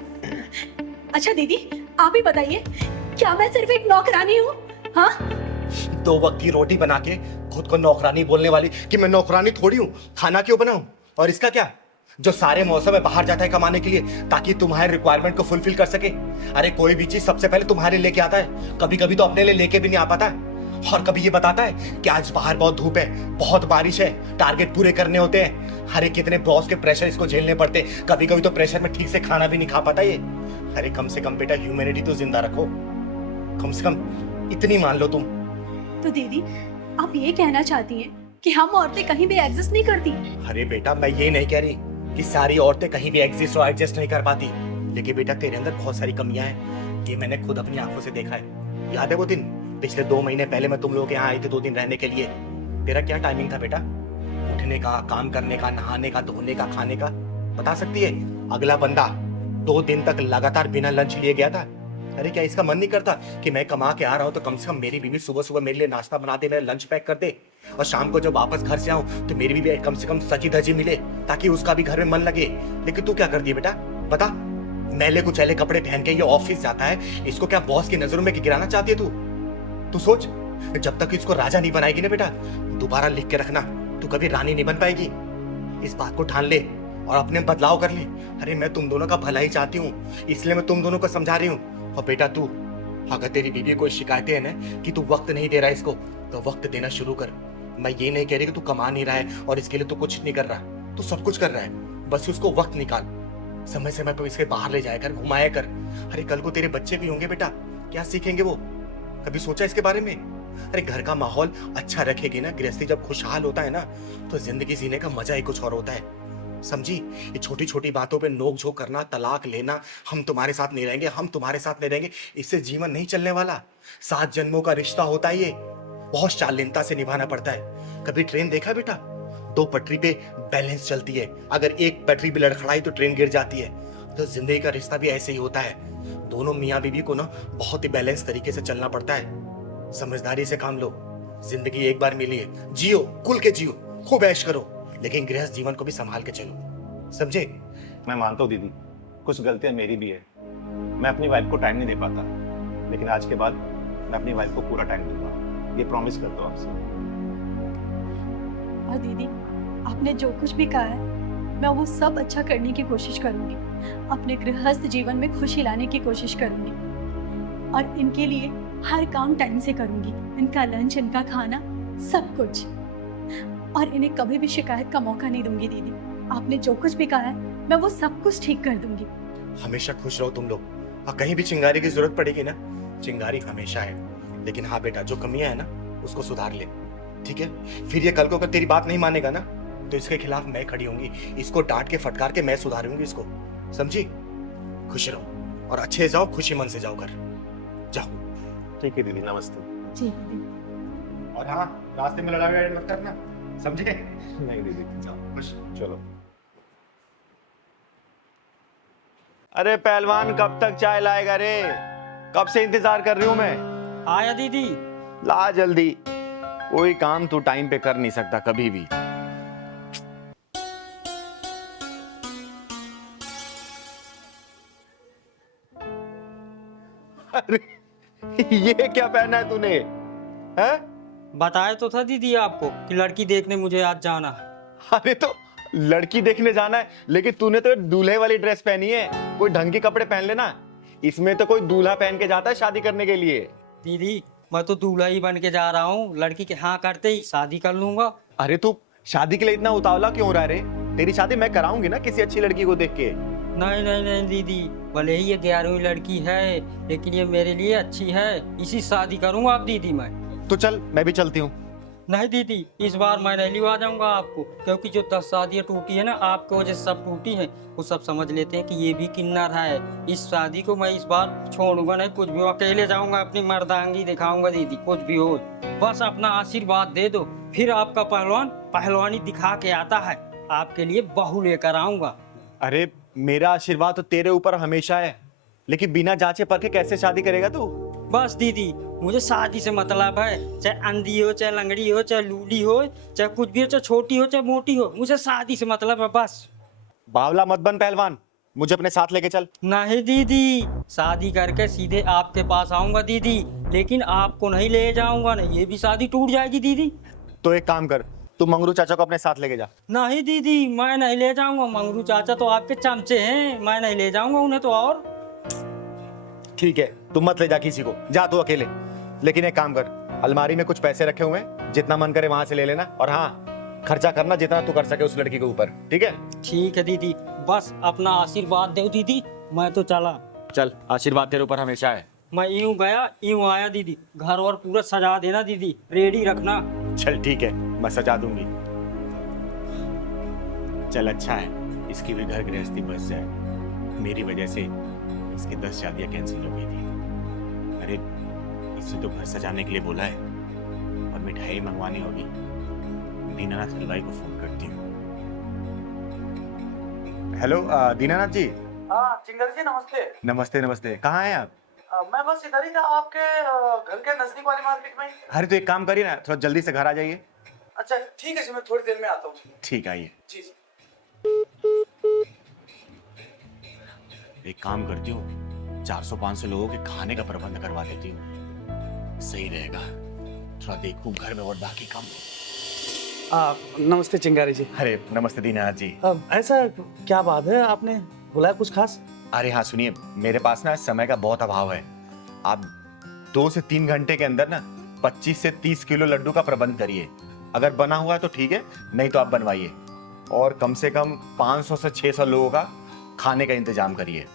अच्छा दीदी, आप ही बताइए, क्या मैं सिर्फ एक नौकरानी हूँ? हाँ, 2 वक्त की रोटी बना के खुद को नौकरानी बोलने वाली कि मैं नौकरानी थोड़ी हूँ, खाना क्यों बनाऊं? और इसका क्या, जो सारे मौसम में बाहर जाता है कमाने के लिए ताकि तुम्हारे रिक्वायरमेंट को फुलफिल कर सके। अरे कोई भी चीज सबसे पहले तुम्हारे लेके आता है, कभी कभी तो अपने लिए लेके भी नहीं आ पाता है। और कभी ये बताता है कि आज बाहर बहुत धूप है, बहुत बारिश है, टारगेट पूरे करने होते हैं। अरे कितने बॉस के प्रेशर इसको झेलने पड़ते, कभी कभी तो प्रेशर में ठीक से खाना भी नहीं खा पाता ये। अरे कम से कम बेटा ह्यूमैनिटी तो जिंदा रखो, कम से कम इतनी मान लो तुम। तो दीदी आप ये कहना चाहती हैं कि हम औरतें कहीं भी एग्जिस्ट नहीं करती? अरे बेटा मैं ये नहीं कह रही कि सारी औरतें कहीं भी एग्जिस्ट और एडजस्ट नहीं कर पाती, लेकिन बेटा तेरे अंदर बहुत सारी कमियां हैं, ये मैंने खुद अपनी आंखों से देखा है। याद है वो दिन पिछले 2 महीने पहले मैं तुम लोगों के यहाँ आई थी 2 दिन रहने के लिए? तेरा क्या टाइमिंग था बेटा, उठने का, काम करने का, नहाने का, धोने का, खाने का? बता सकती है? अगला बंदा 2 दिन तक लगातार बिना लंच लिए गया था। अरे क्या इसका मन नहीं करता कि मैं कमा के आ रहा हूँ तो कम से कम मेरी बीवी सुबह सुबह मेरे लिए नाश्ता बना दे, मेरा लंच पैक कर दे, और शाम को जब वापस घर से आऊं तो मेरी बीवी कम से कम सजी धजी मिले ताकि उसका भी घर में मन लगे। लेकिन तू क्या करती है बेटा, बता? मैले कुचैले कपड़े पहन के ये ऑफिस जाता है, इसको क्या बॉस की नजरों में गिराना चाहती है तू? तू सोच, जब तक इसको राजा नहीं बनाएगी ना बेटा, दोबारा लिख के रखना, तू कभी रानी नहीं बन पाएगी। इस बात को ठान ले और अपने बदलाव कर ले। अरे मैं तुम दोनों का भला ही चाहती हूँ, इसलिए मैं तुम दोनों को समझा रही हूँ। और बेटा तू, अगर तेरी बीवी कोई शिकायतें है ना कि तू वक्त नहीं दे रहा है इसको, तो वक्त देना शुरू कर। मैं ये नहीं कह रही कि तू कमा नहीं रहा है और इसके लिए तू कुछ नहीं कर रहा, तू सब कुछ कर रहा है, बस उसको वक्त निकाल, समय समय पर इसके बाहर ले जाया कर, घुमाया कर। अरे कल को तेरे बच्चे भी होंगे बेटा, क्या सीखेंगे वो? कभी सोचा इसके बारे में? अरे घर का माहौल अच्छा रखेगी ना, गृहस्थी जब खुशहाल होता है ना तो जिंदगी जीने का मजा ही कुछ और होता है, समझी? ये छोटी छोटी बातों पे नोक झोंक करना, तलाक लेना, हम तुम्हारे साथ नहीं रहेंगे, हम तुम्हारे साथ नहीं रहेंगे, इससे जीवन नहीं चलने वाला। 7 जन्मों का रिश्ता होता है ये, बहुत शालीनता से निभाना पड़ता है। कभी ट्रेन देखा बेटा, 2 पटरी पे बैलेंस चलती है, अगर एक पटरी भी लड़खड़ाई तो ट्रेन गिर जाती है। तो जिंदगी का रिश्ता भी ऐसे ही होता है, दोनों मियाँ बीवी को ना बहुत ही बैलेंस तरीके से चलना पड़ता है। समझदारी से काम लो, जिंदगी एक बार मिली है, जियो, खुल के जियो, खूब ऐश करो, लेकिन गृहस्थ जीवन को भी संभाल के चलो, समझे? मैं मानता हूँ दीदी, कुछ गलतियां मेरी भी है, मैं अपनी वाइफ को टाइम नहीं दे पाता, लेकिन आज के बाद मैं अपनी वाइफ को पूरा टाइम दूंगा, ये प्रॉमिस करता हूँ आपसे। और दीदी आपने जो कुछ भी कहा है मैं वो सब अच्छा करने की कोशिश करूंगी, अपने गृहस्थ जीवन में खुशी लाने की कोशिश करूंगी, और इनके लिए हर काम टाइम से करूंगी, इनका लंच, इनका खाना, सब कुछ, और इन्हें कभी भी शिकायत का मौका नहीं दूंगी। दीदी आपने जो कुछ भी कहा है मैं वो सब कुछ ठीक कर दूंगी। हमेशा खुश रहो तुम लोग, और कहीं भी चिंगारी की जरूरत पड़ेगी ना, चिंगारी हमेशा है, लेकिन हाँ बेटा जो कमियां है ना उसको सुधार ले, ठीक है? फिर ये कल को अगर तेरी बात नहीं मानेगा ना तो इसके खिलाफ मैं खड़ी होंगी, इसको डांट के फटकार के मैं सुधारूंगी इसको, समझी? खुश रहो और अच्छे जाओ, खुशी मन से जाओ घर, जाओ। ठीक है दीदी, नमस्ते। जी दीदी। और हाँ, रास्ते में लड़ाई मत करना, समझे? नहीं दीदी, जाओ खुश। चलो। अरे पहलवान कब तक चाय लाएगा रे? कब से इंतजार कर रही हूं मैं। आया दीदी। ला जल्दी, कोई काम तू टाइम पे कर नहीं सकता कभी भी। अरे ये क्या पहना है तूने? हैं? बताया तो था दीदी आपको कि लड़की देखने मुझे आज जाना है। अरे तो लड़की देखने जाना है, लेकिन तूने तो दूल्हे वाली ड्रेस पहनी है, कोई ढंग के कपड़े पहन लेना। इसमें तो कोई दूल्हा पहन के जाता है शादी करने के लिए। दीदी मैं तो दूल्हा ही बन के जा रहा हूँ, लड़की के हाँ करते ही शादी कर लूंगा। अरे तू शादी के लिए इतना उतावला क्यों रहा रे? तेरी शादी मैं कराऊंगी ना किसी अच्छी लड़की को देख के। नहीं नहीं नहीं दीदी, भले ही ये 11वीं लड़की है लेकिन ये मेरे लिए अच्छी है, इसी शादी करूंगा आप दीदी मैं। तो चल मैं भी चलती हूँ। नहीं दीदी, इस बार मैं नहीं लिवा जाऊंगा आपको, क्योंकि जो 10 शादियां टूटी है ना आपकी वजह से सब टूटी है। वो सब समझ लेते हैं कि ये भी किन्नर है। इस शादी को मैं इस बार छोड़ूंगा नहीं, कुछ भी अकेले जाऊंगा, अपनी मर्दांगी दिखाऊंगा दीदी, कुछ भी हो बस अपना आशीर्वाद दे दो। फिर आपका पहलवान पहलवानी दिखा के आता है, आपके लिए बहू लेकर आऊंगा। अरे मेरा आशीर्वाद तो तेरे ऊपर हमेशा है, लेकिन बिना जांचे परखे कैसे शादी करेगा तू? बस दीदी मुझे शादी से मतलब है, चाहे अंधी हो, चाहे लंगड़ी हो, चाहे लूली हो, चाहे कुछ भी हो, चाहे छोटी हो, चाहे मोटी हो, मुझे शादी से मतलब है बस। बावला मत बन पहलवान, मुझे अपने साथ लेके चल। नहीं दीदी, शादी करके सीधे आपके पास आऊंगा दीदी, लेकिन आपको नहीं ले जाऊंगा, नहीं ये भी शादी टूट जाएगी दीदी। तो एक काम कर, तू मंगरू चाचा को अपने साथ लेके जा। नहीं दीदी मैं नहीं ले जाऊंगा, मंगरू चाचा तो आपके चमचे हैं, मैं नहीं ले जाऊंगा उन्हें तो। और ठीक है, तुम मत ले जा किसी को, जा तू अकेले। लेकिन एक काम कर, अलमारी में कुछ पैसे रखे हुए हैं, जितना मन करे वहां से ले लेना, और हाँ खर्चा करना जितना तू कर सके उस लड़की के ऊपर, ठीक है? ठीक है दीदी, बस अपना आशीर्वाद दो दीदी, मैं तो चला। चल, आशीर्वाद तेरे ऊपर हमेशा है। मैं यूं गया यूं आया दीदी, घर और पूरा सजा देना दीदी, रेडी रखना। चल ठीक है, मैं सजा दूंगी। चल अच्छा है, इसकी भी घर गृहस्थी बच जाए। मेरी वजह से इसकी 10 शादियां कैंसिल हो गई थी। अरे इससे तो घर सजाने के लिए बोला है और मिठाई मंगवानी होगी। दीनानाथ हलवाई को फोन करती हूँ। हेलो दीनानाथ जी। हाँ चिंगर जी नमस्ते। नमस्ते नमस्ते, कहाँ हैं आप? मैं बस इधर ही था, आपके घर के नजदीक वाली मार्केट में। अरे तो एक काम करिए ना, थोड़ा जल्दी से घर आ जाइए। अच्छा ठीक है जी, मैं थोड़ी देर में आता हूँ। ठीक, आइए। जी जी। एक काम करती हूँ, 400-500 लोगों के खाने का प्रबंध करवा देती हूँ, सही रहेगा। थोड़ा देखूँ घर में और बाकी काम। नमस्ते चिंगारी जी। अरे नमस्ते दीनानाथ जी। ऐसा क्या बात है, आपने बुलाया कुछ खास? अरे हाँ सुनिए, मेरे पास ना समय का बहुत अभाव है। आप 2 से 3 घंटे के अंदर ना 25 से 30 किलो लड्डू का प्रबंध करिए। अगर बना हुआ है तो ठीक है, नहीं तो आप बनवाइए। और कम से कम 500 से 600 लोगों का खाने का इंतजाम करिए।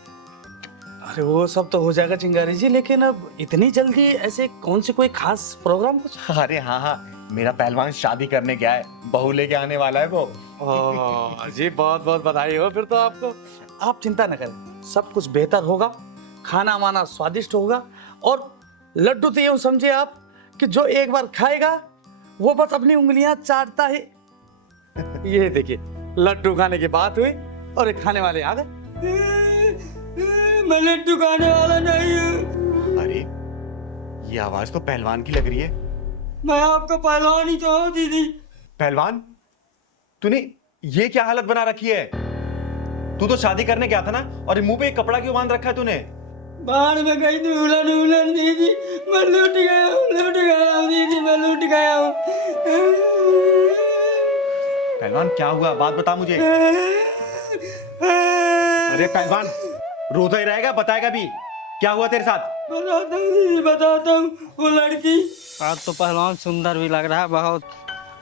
अरे वो सब तो हो जाएगा चिंगारी जी, लेकिन अब इतनी जल्दी ऐसे कौन से कोई खास प्रोग्राम कुछ? अरे हाँ हाँ, मेरा पहलवान शादी करने गया है, बहू लेके आने वाला है वो। जी बहुत बहुत बधाई हो फिर तो आपको। आप चिंता न करें, सब कुछ बेहतर होगा, खाना वाना स्वादिष्ट होगा, और लड्डू तो यूं समझिए आप कि जो एक बार खाएगा वो बस अपनी उंगलियां चाटता है। ये देखिए, लड्डू खाने की बात हुई और एक खाने वाले आ गए। मैं लड्डू खाने वाला नहीं हूँ। अरे ये आवाज तो पहलवान की लग रही है। मैं आपका पहलवान ही तो हूँ दीदी। पहलवान, तूने ये क्या हालत बना रखी है? तू तो शादी करने गया था ना, और मुंह पे एक कपड़ा क्यों बांध रखा है तूने? बाहर में गई थी उलन दीदी, मैं लूट गया हूँ दीदी, मैं लूट गया हूँ। पहलवान क्या हुआ, बात बता मुझे। अरे पहलवान, रोता ही रहेगा, बताएगा भी क्या हुआ तेरे साथ? बताता हूँ दीदी, बताता हूँ। वो लड़की, आज तो पहलवान सुंदर भी लग रहा है बहुत,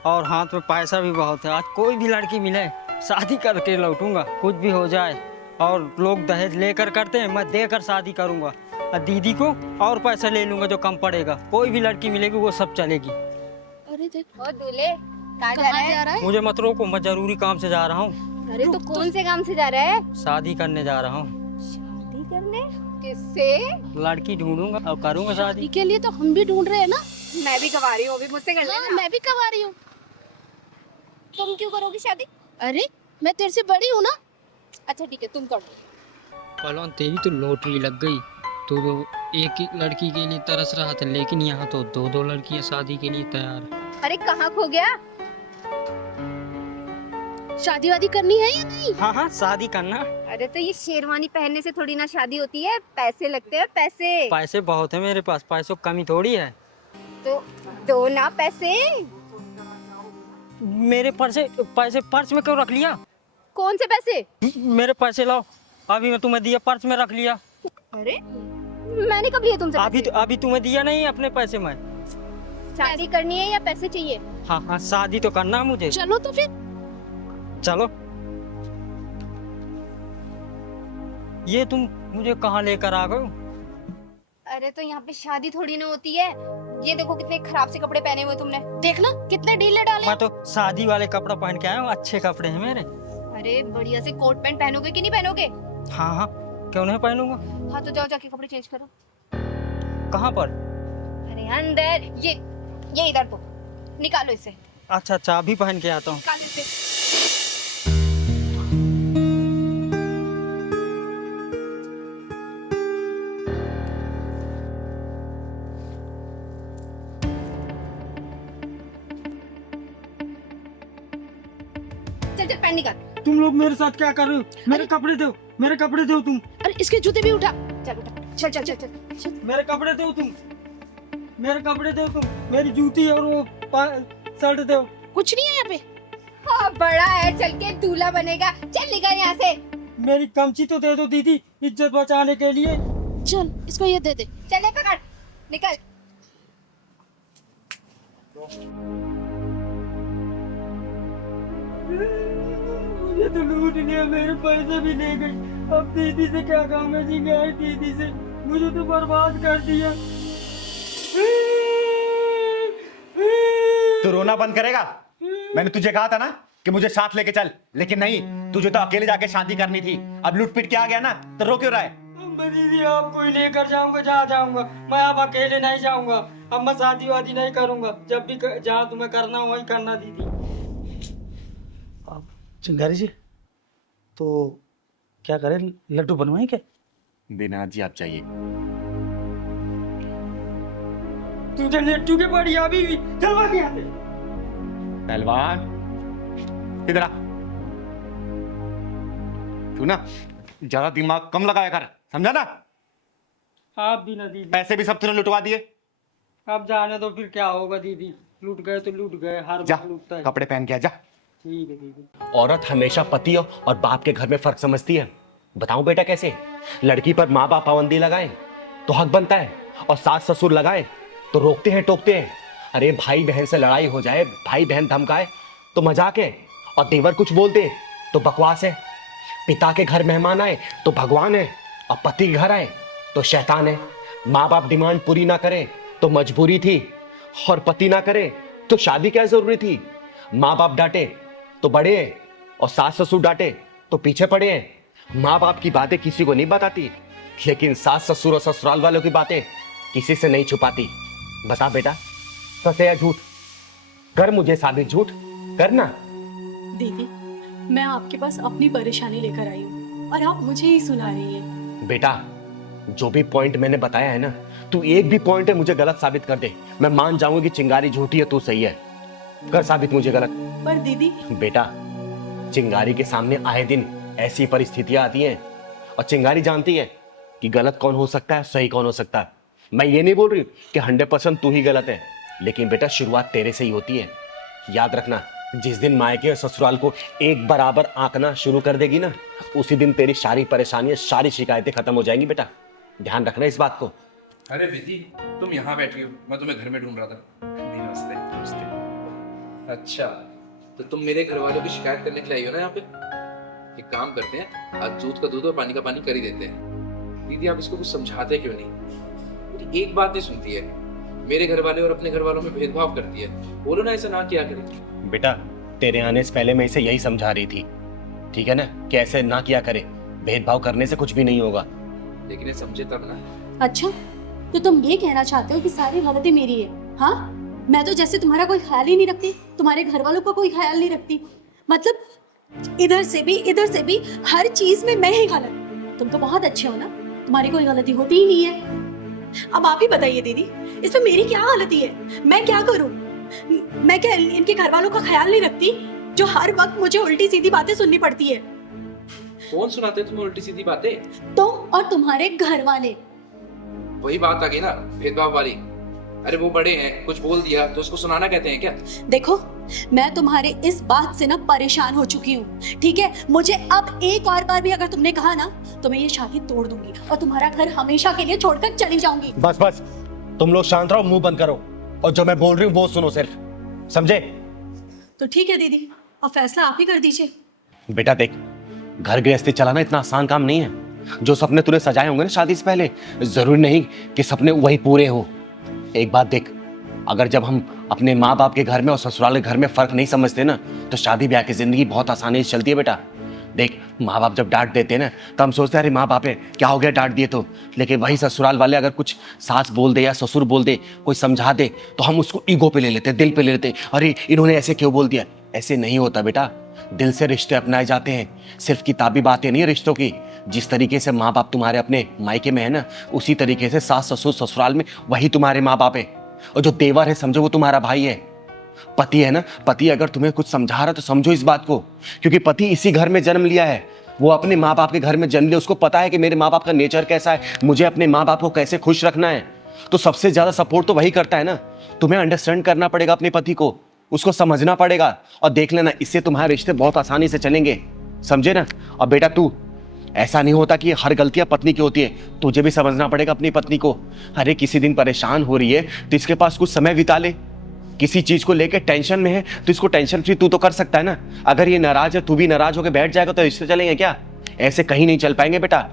और हाथ में पैसा भी बहुत है। आज कोई भी लड़की मिले शादी करके लौटूंगा, कुछ भी हो जाए। और लोग दहेज लेकर करते हैं, मैं देकर शादी करूंगा, और दीदी को और पैसा ले लूंगा जो कम पड़ेगा। कोई भी लड़की मिलेगी वो सब चलेगी। अरे देख, ओ दूल्हे, कहाँ जा रहा है? मुझे मत रोको, मैं जरूरी काम से जा रहा हूँ। अरे तो कौन से काम से जा रहा है? शादी करने जा रहा हूँ। शादी करने? किससे? लड़की ढूंढूंगा और करूंगा शादी। के लिए तो हम भी ढूंढ रहे हैं ना। मैं भी कवा रही हूँ, अभी मुझसे कर लेना। मैं भी कमा रही हूँ। तुम क्यों करोगी शादी? अरे मैं तेरे से बड़ी हूँ ना। अच्छा ठीक है, तुम कर दो। पहलवान तेरी तो लॉटरी लग गई, तो एक ही लड़की के लिए तरस रहा था, लेकिन यहाँ तो 2-2 लड़कियाँ शादी के लिए तैयार है। अरे कहाँ खो गया? शादी वादी करनी है या नहीं? हाँ हाँ शादी करना। अरे तो ये शेरवानी पहनने से थोड़ी ना शादी होती है, पैसे लगते हैं पैसे। पैसे बहुत है मेरे पास, पैसों की कमी थोड़ी है। तो दो ना पैसे। मेरे पर्स में क्यों रख लिया? कौन से पैसे? मेरे पैसे लाओ, अभी मैं तुम्हें दिया, पर्स में रख लिया। अरे मैंने कब लिए तुमसे पैसे? अभी तुम्हें दिया नहीं अपने पैसे में। शादी करनी है या पैसे चाहिए? हाँ, शादी तो करना है मुझे। चलो तो फिर। चलो। ये तुम मुझे कहाँ लेकर आ गए? अरे तो यहाँ पे शादी थोड़ी ना होती है। ये देखो कितने खराब से कपड़े पहने हुए तुमने, देखना कितने ढीले डाले। मैं तो शादी वाले कपड़ा पहन के आया हूँ, अच्छे कपड़े हैं मेरे। अरे बढ़िया से कोट पैंट पहनोगे कि नहीं पहनोगे? हाँ, क्यों नहीं पहनूंगा। हाँ तो जाओ जाके कपड़े चेंज करो। कहाँ पर? अरे अंदर, ये इधर तो निकालो इसे। अच्छा, अभी पहन के आता हूँ। निकालो इसे। चल पैंट निकाल। तुम लोग मेरे साथ क्या कर रहे हो? मेरे कपड़े दो, मेरे कपड़े दो तुम। अरे इसके जूते भी उठा। चल उठा, चल चल चल चल, चल। मेरे कपड़े दो तुम, मेरे कपड़े दो तुम, मेरी जूती और वो शर्ट दो। कुछ नहीं है यहाँ पे। हाँ बड़ा है, चल के दूल्हा बनेगा। चल निकल यहाँ से। मेरी कमची तो दे दो दीदी, इज्जत बचाने के लिए। चल इसको ये दे दे। चल ले पकड़, निकल। मुझे तो लूट लिया, मेरे पैसे भी ले गई। अब दीदी से क्या काम है? गई दीदी से, मुझे तो बर्बाद कर दिया। तू रोना बंद करेगा? मैंने तुझे कहा था ना कि मुझे साथ लेके चल, लेकिन नहीं, तुझे तो अकेले जाके शादी करनी थी। अब लूट पीट के आ गया ना, तो रो क्यों रहा है? दीदी आपको ही लेकर जाऊंगा, जहाँ जाऊंगा। मैं अब अकेले नहीं जाऊंगा। अब मैं शादी वादी नहीं करूंगा। जब भी जहाँ तुम्हें करना हो वही करना दीदी। चिंगारी जी, तो क्या करें, लड्डू बनवाएं क्या? दीनानाथ जी आप चाहिए। तुझे लड्डू के पड़ी अभी भी। चल भाग यहाँ से। पहलवान इधर आ। तू ना ज्यादा दिमाग कम लगाया कर, समझा ना? आप भी ना दीदी। पैसे भी सब तूने लुटवा दिए। अब जाने दो, फिर क्या होगा दीदी? लूट गए तो लूट गए, हर जा बार लूटता है। कपड़े पहन के आ जा। ठीक है दीदी। औरत हमेशा पति और बाप के घर में फर्क समझती है। बताऊं बेटा कैसे? लड़की पर माँ बाप पाबंदी लगाए तो हक बनता है, और सास ससुर लगाए तो रोकते हैं, टोकते हैं। अरे भाई बहन से लड़ाई हो जाए, भाई बहन धमकाए तो मजाक है, और देवर कुछ बोल दे तो बकवास है। पिता के घर मेहमान आए तो भगवान है, और पति के घर आए तो शैतान है। माँ बाप डिमांड पूरी ना करे तो मजबूरी थी, और पति ना करे तो शादी क्या जरूरी थी। माँ बाप डांटे तो बड़े हैं, और सास ससुर डांटे तो पीछे पड़े हैं। माँ बाप की बातें किसी को नहीं बताती, लेकिन सास ससुर और ससुराल वालों की बातें किसी से नहीं छुपाती। बता बेटा, सच है या झूठ? कर मुझे साबित, झूठ करना। दीदी, मैं आपके पास अपनी परेशानी लेकर आई हूँ और आप मुझे ही सुना रही हैं। बेटा, जो भी पॉइंट मैंने बताया है ना, तू एक भी पॉइंट है मुझे गलत साबित कर दे, मैं मान जाऊंगी कि चिंगारी झूठी है, तू सही है। कर साबित मुझे गलत। पर दीदी। बेटा, चिंगारी के सामने आए दिन ऐसी परिस्थितियां आती हैं, और चिंगारी जानती है कि गलत कौन हो सकता है, सही कौन हो सकता है। मैं ये नहीं बोल रही कि 100% तू ही गलत है, लेकिन बेटा शुरुआत तेरे से ही होती है। याद रखना, जिस दिन मायके और ससुराल को एक बराबर आंकना शुरू कर देगी ना, उसी दिन तेरी सारी परेशानियां, सारी शिकायतें खत्म हो जाएंगी। बेटा ध्यान रखना इस बात को। अरे विधि, तुम यहाँ बैठी हो, मैं तुम्हें घर में ढूंढ रहा था। नमस्ते। नमस्ते। अच्छा, तो तुम मेरे घर वालों की शिकायत करने के लिए आई हो ना यहाँ पे? एक काम करते हैं, आज दूध का दूध और पानी का पानी कर ही देते हैं। दीदी आप इसको कुछ समझाते क्यों नहीं? मेरी एक बात नहीं सुनती है, मेरे घर वाले और अपने घर वालों में भेदभाव करती है। बोलो ना ऐसा ना किया करें। बेटा तेरे आने से पहले मैं इसे यही समझा रही थी, ठीक है ना, कि ऐसे ना किया करे, भेदभाव करने से कुछ भी नहीं होगा। लेकिन ये समझे तब ना। अच्छा, तो तुम ये कहना चाहते हो कि सारी गलती मेरी है? हाँ, मैं तो जैसे तुम्हारा कोई ख्याल ही नहीं रखती, तुम्हारे घर वालों का कोई ख्याल नहीं रखती। मतलब इधर से भी हर चीज में मैं ही गलत। तुम तो बहुत अच्छे हो ना, तुम्हारी कोई गलती होती ही नहीं है। अब आप ही बताइए दीदी, इसमें मेरी क्या गलती है? मैं क्या करूं? मैं क्या इनके घर वालों का ख्याल नहीं रखती, जो हर वक्त मुझे उल्टी सीधी बातें सुननी पड़ती है? कौन सुनाते तुम्हें उल्टी सीधी बातें? तुम और तुम्हारे घर वाले। वही बात आ गई ना, भेदभाव वाली। अरे वो बड़े हैं, कुछ बोल दिया तो उसको सुनाना कहते हैं क्या? देखो, मैं तुम्हारे इस बात से ना परेशान हो चुकी हूँ, ठीक है? मुझे अब एक और बार भी अगर तुमने कहा ना तो मैं ये शादी तोड़ दूंगी और तुम्हारा घर हमेशा के लिए छोड़कर चली जाऊंगी। बस बस, तुम लोग शांत रहो, मुंह बंद करो और जो मैं बोल रही हूँ वो सुनो सिर्फ, समझे? तो ठीक है दीदी, अब फैसला आप ही कर दीजिए। बेटा देख, घर गृहस्थी चलाना इतना आसान काम नहीं है। जो सपने तूने सजाए होंगे ना शादी से पहले, जरूरी नहीं कि सपने वही पूरे हो। एक बात देख, अगर जब हम अपने माँ बाप के घर में और ससुराल के घर में फर्क नहीं समझते ना, तो शादी ब्याह की जिंदगी बहुत आसानी से चलती है बेटा। देख, माँ बाप जब डांट देते हैं ना तो हम सोचते हैं अरे माँ बाप है, क्या हो गया डांट दिए तो। लेकिन वही ससुराल वाले अगर कुछ सास बोल दे या ससुर बोल दे, कोई समझा दे, तो हम उसको ईगो पे ले लेते हैं, दिल पे ले लेते हैं, अरे इन्होंने ऐसे क्यों बोल दिया। ऐसे नहीं होता बेटा, दिल से रिश्ते अपनाए जाते हैं, सिर्फ किताबी बातें नहीं है रिश्तों की। जिस तरीके से माँ बाप तुम्हारे अपने मायके में है ना, उसी तरीके से सास ससुर ससुराल में वही तुम्हारे माँ बाप है। और जो देवर है समझो वो तुम्हारा भाई है। पति है ना, पति अगर तुम्हें कुछ समझा रहा है तो समझो इस बात को, क्योंकि पति इसी घर में जन्म लिया है, वो अपने माँ बाप के घर में जन्म लिया, उसको पता है कि मेरे माँ बाप का नेचर कैसा है, मुझे अपने माँ बाप को कैसे खुश रखना है। तो सबसे ज्यादा सपोर्ट तो वही करता है ना। तुम्हें अंडरस्टैंड करना पड़ेगा अपने पति को, उसको समझना पड़ेगा, और देख लेना इससे तुम्हारे रिश्ते बहुत आसानी से चलेंगे, समझे ना। और बेटा तू, ऐसा नहीं होता कि हर गलतियां पत्नी की होती है, तुझे भी समझना पड़ेगा अपनी पत्नी को। अरे किसी दिन परेशान हो रही है तो इसके पास कुछ समय बिता ले, किसी चीज को लेकर टेंशन में है तो इसको टेंशन फ्री तू तो कर सकता है ना। अगर ये नाराज है, तू भी नाराज होकर बैठ जाएगा तो रिश्ते चलेंगे क्या? ऐसे कहीं नहीं चल पाएंगे बेटा।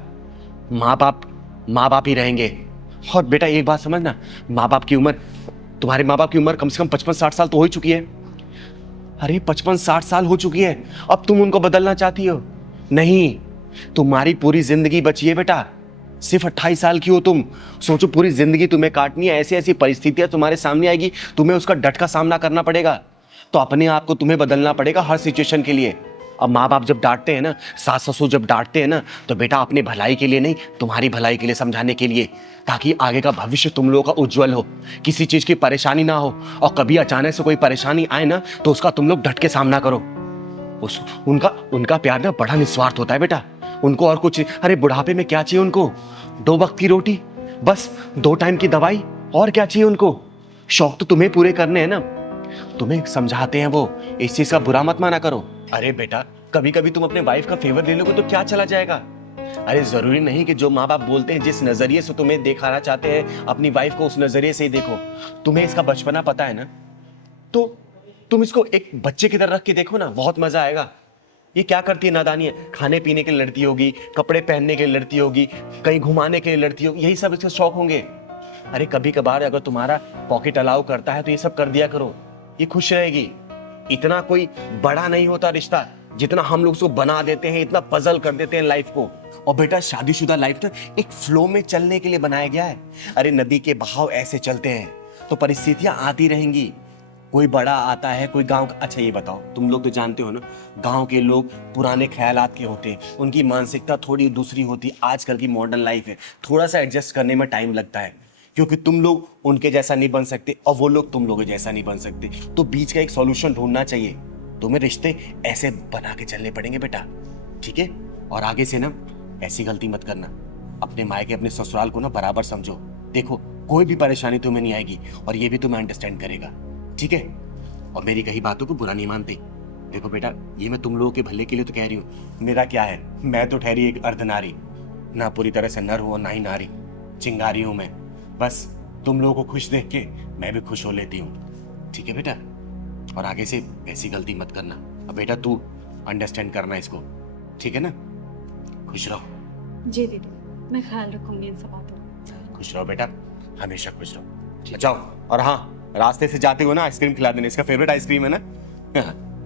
माँ बाप ही रहेंगे। और बेटा एक बात समझना, माँ बाप की उम्र, तुम्हारे माँ बाप की उम्र कम से कम 55-60 साल तो हो ही चुकी है। अरे 55-60 साल हो चुकी है, अब तुम उनको बदलना चाहती हो? नहीं, तुम्हारी पूरी जिंदगी बची है बेटा, सिर्फ 28 साल की हो तुम। सोचो पूरी जिंदगी तुम्हें काटनी है, ऐसी ऐसी परिस्थितियां तुम्हारे सामने आएगी, तुम्हें उसका डट का सामना करना पड़ेगा। तो अपने आप को तुम्हें बदलना पड़ेगा हर सिचुएशन के लिए। अब माँ बाप जब डांटते हैं ना, सास ससुर जब डांटते हैं ना, तो बेटा अपने भलाई के लिए नहीं, तुम्हारी भलाई के लिए समझाने के लिए, ताकि आगे का भविष्य तुम लोगों का उज्जवल हो, किसी चीज की परेशानी ना हो। और कभी अचानक से कोई परेशानी आए ना तो उसका तुम लोग डट के सामना करो। उनका प्यार ना बड़ा निस्वार्थ होता है बेटा, उनको और कुछ, अरे बुढ़ापे में क्या चाहिए उनको? 2 वक्त की रोटी, बस 2 टाइम की दवाई, और क्या चाहिए उनको? शौक तो तुम्हें पूरे करने हैं ना, तुम्हें समझाते हैं वो, इस चीज का बुरा मत माना करो। अरे बेटा, कभी कभी तुम अपने वाइफ का फेवर ले लोगे तो क्या चला जाएगा? अरे जरूरी नहीं कि जो माँ बाप बोलते हैं, जिस नजरिए से तुम्हें दिखाना चाहते हैं अपनी वाइफ को, उस नजरिए से ही देखो। तुम्हें इसका बचपना पता है ना, तो तुम इसको एक बच्चे की तरह रख के देखो ना, बहुत मजा आएगा। ये क्या करती है नादानी है, खाने पीने के लिए लड़ती होगी, कपड़े पहनने के लिए लड़ती होगी, कहीं घुमाने के लिए लड़ती होगी, यही सब इसके शौक होंगे। अरे कभी कभार अगर तुम्हारा पॉकेट अलाउ करता है तो ये सब कर दिया करो, ये खुश रहेगी। इतना कोई बड़ा नहीं होता रिश्ता जितना हम लोग उसको बना देते हैं, इतना पजल कर देते हैं लाइफ को। और बेटा शादीशुदा लाइफ तो एक फ्लो में चलने के लिए बनाया गया है। अरे नदी के बहाव ऐसे चलते हैं तो परिस्थितियां आती रहेंगी, कोई बड़ा आता है, कोई गांव का। अच्छा ये बताओ, तुम लोग तो जानते हो ना, गांव के लोग पुराने ख्यालात के होते हैं, उनकी मानसिकता थोड़ी दूसरी होती है। आजकल की मॉडर्न लाइफ है, थोड़ा सा एडजस्ट करने में टाइम लगता है, क्योंकि तुम लोग उनके जैसा नहीं बन सकते और वो लोग तुम लोगों जैसा नहीं बन सकते। तो बीच का एक सॉल्यूशन ढूंढना चाहिए। तुम्हें रिश्ते ऐसे बना के चलने पड़ेंगे बेटा, ठीक है? और आगे से ना ऐसी गलती मत करना, अपने मायके अपने ससुराल को ना बराबर समझो। देखो कोई भी परेशानी तुम्हें नहीं आएगी और ये भी तुम्हें अंडरस्टैंड करेगा, ठीक है? और मेरी कही बातों को बुरा नहीं मानते। देखो बेटा, ये मैं तुम लोगों के भले के लिए तो कह रही हूँ। मेरा क्या है, मैं तो ठहरी एक अर्धनारी, ना पूरी तरह से नर हूँ ना ही नारी, चिंगारी हूँ मैं। बस तुम लोगों को खुश देख के मैं भी खुश हो लेती हूँ, ठीक है बेटा? और आगे से ऐसी गलती मत करना। अब बेटा तू अंडरस्टैंड करना इसको, ठीक है ना? खुश रहो। जी दीदी, मैं ख्याल रखूंगी इन सब बातों का। खुश रहो बेटा, हमेशा खुश रहो। जाओ, और हाँ रास्ते से जाते हो ना आइसक्रीम खिला देना, इसका फेवरेट आइसक्रीम है ना,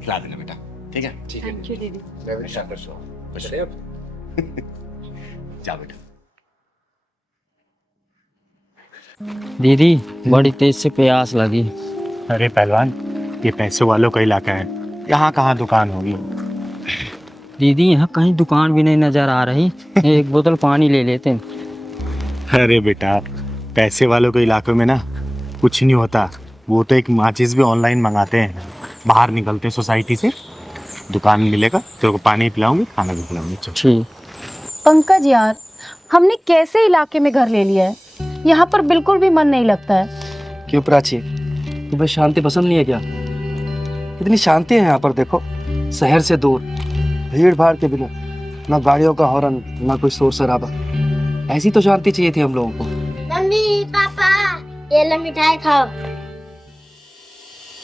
खिला देना बेटा, ठीक है? ठीक है, थैंक यू दीदी। हमेशा खुश रहो। चले अब। जाओ बेटा। दीदी बड़ी तेज से प्यास लगी। अरे पहलवान, ये पैसों वालों का इलाका है, यहाँ कहाँ दुकान होगी? दीदी यहाँ कहीं दुकान भी नहीं नजर आ रही, एक बोतल पानी ले लेते हैं। अरे बेटा, पैसे वालों के इलाकों में ना कुछ नहीं होता, वो तो एक माचिस भी ऑनलाइन मंगाते हैं, बाहर निकलते सोसाइटी से, दुकान मिलेगा, तेरे को पानी पिलाऊंगी, खाना भी खिलाऊंगी। ठीक। पंकज यार, हमने कैसे इलाके में घर ले लिया है, यहाँ पर बिल्कुल भी मन नहीं लगता है। क्यों प्राची, तुम्हें शांति पसंद नहीं है क्या? इतनी शांति है यहाँ पर, देखो, शहर से दूर, भीड़ भाड़ के बिना, ना गाड़ियों का हॉर्न, ना कोई शोर शराबा। ऐसी तो शांति चाहिए थी हम लोगों को। मम्मी पापा ये लो मिठाई खाओ।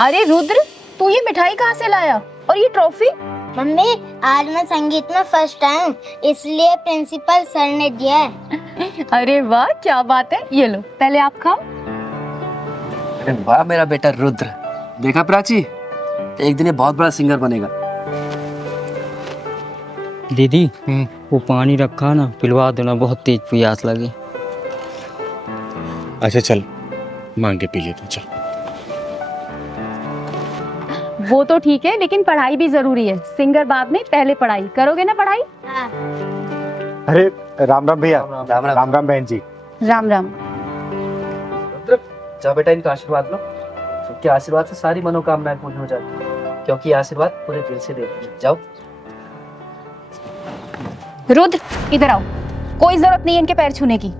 अरे रुद्र, तू ये मिठाई कहाँ से लाया और ये ट्रॉफी? मम्मी आज मैं संगीत में फर्स्ट आया, इसलिए प्रिंसिपल सर ने दिया है। अरे वाह, क्या बात है। ये लो, पहले आप खाओ। अरे वाह मेरा बेटा रुद्र, देखा प्राची, एक दिन ये बहुत बड़ा सिंगर बनेगा। दीदी वो पानी रखा ना, पिलवा देना, बहुत तेज प्यास लगी। अच्छा चल, मांग के पी ले तू, चल। वो तो ठीक है, लेकिन पढ़ाई भी जरूरी है। सिंगर बाद में, पहले पढ़ाई करोगे ना। पढ़ाई। हाँ। अरे राम राम भैया। राम राम बहन जी। राम राम। रुद्र, जाओ बेटा, इनका आशीर्वाद लो। इनके आशीर्वाद से सारी मनोकामनाएं पूर्ण हो जाती है, क्योंकि आशीर्वाद पूरे दिल से देते हैं। जाओ। रुद्र, इधर आओ। कोई जरूरत नहीं है इनके पैर छूने की।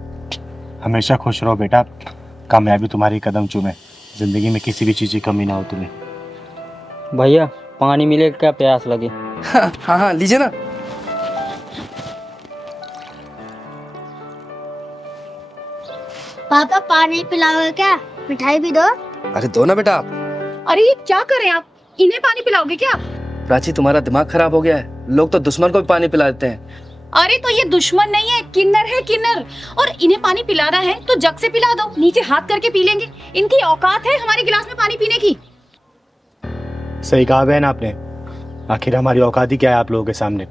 हमेशा खुश रहो बेटा, कामयाबी तुम्हारी कदम चूमे, जिंदगी में किसी भी चीज की कमी ना हो तुम्हें। भैया पानी मिले, क्या प्यास लगे। हाँ हाँ, लीजिए ना। पापा पानी पिलाओगे क्या? मिठाई भी दो। अरे दो ना बेटा आप। अरे ये क्या करें आप? इन्हें पानी पिलाओगे क्या? प्राची, तुम्हारा दिमाग खराब हो गया है। लोग तो दुश्मन को भी पानी पिला देते हैं। अरे तो ये दुश्मन नहीं है, किन्नर है, किन्नर। और इन्हें पानी पिलाना है तो जग से पिला दो, नीचे हाथ करके पी लेंगे। इनकी औकात है हमारे गिलास में पानी पीने की। सही कहा बहन आपने, आखिर हमारी औकात ही क्या है आप लोगों के सामने?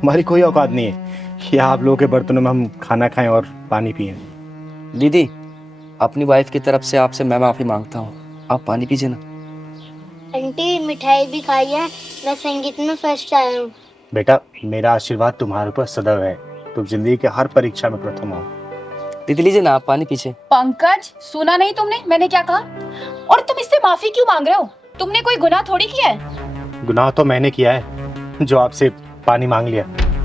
हमारी कोई औकात नहीं है कि आप लोगों के बर्तनों में हम खाना खाएं और पानी पिएं। दीदी, अपनी वाइफ की तरफ से आपसे मैं माफी मांगता हूँ, आप पानी पीजिए ना। आंटी मिठाई भी खाई है, मैं संगीत में फर्स्ट आया हूँ। बेटा मेरा आशीर्वाद तुम्हारे ऊपर सदैव है, तुम जिंदगी के हर परीक्षा में प्रथम हो। दीदी लीजिए ना, आप पानी पीछे। पंकज, सुना नहीं तुमने मैंने क्या कहा? और तुम इससे माफी क्यों मांग रहे हो? तुमने कोई गुनाह थोड़ी किया है। गुनाह तो मैंने किया है, जो आपसे पानी मांग लिया,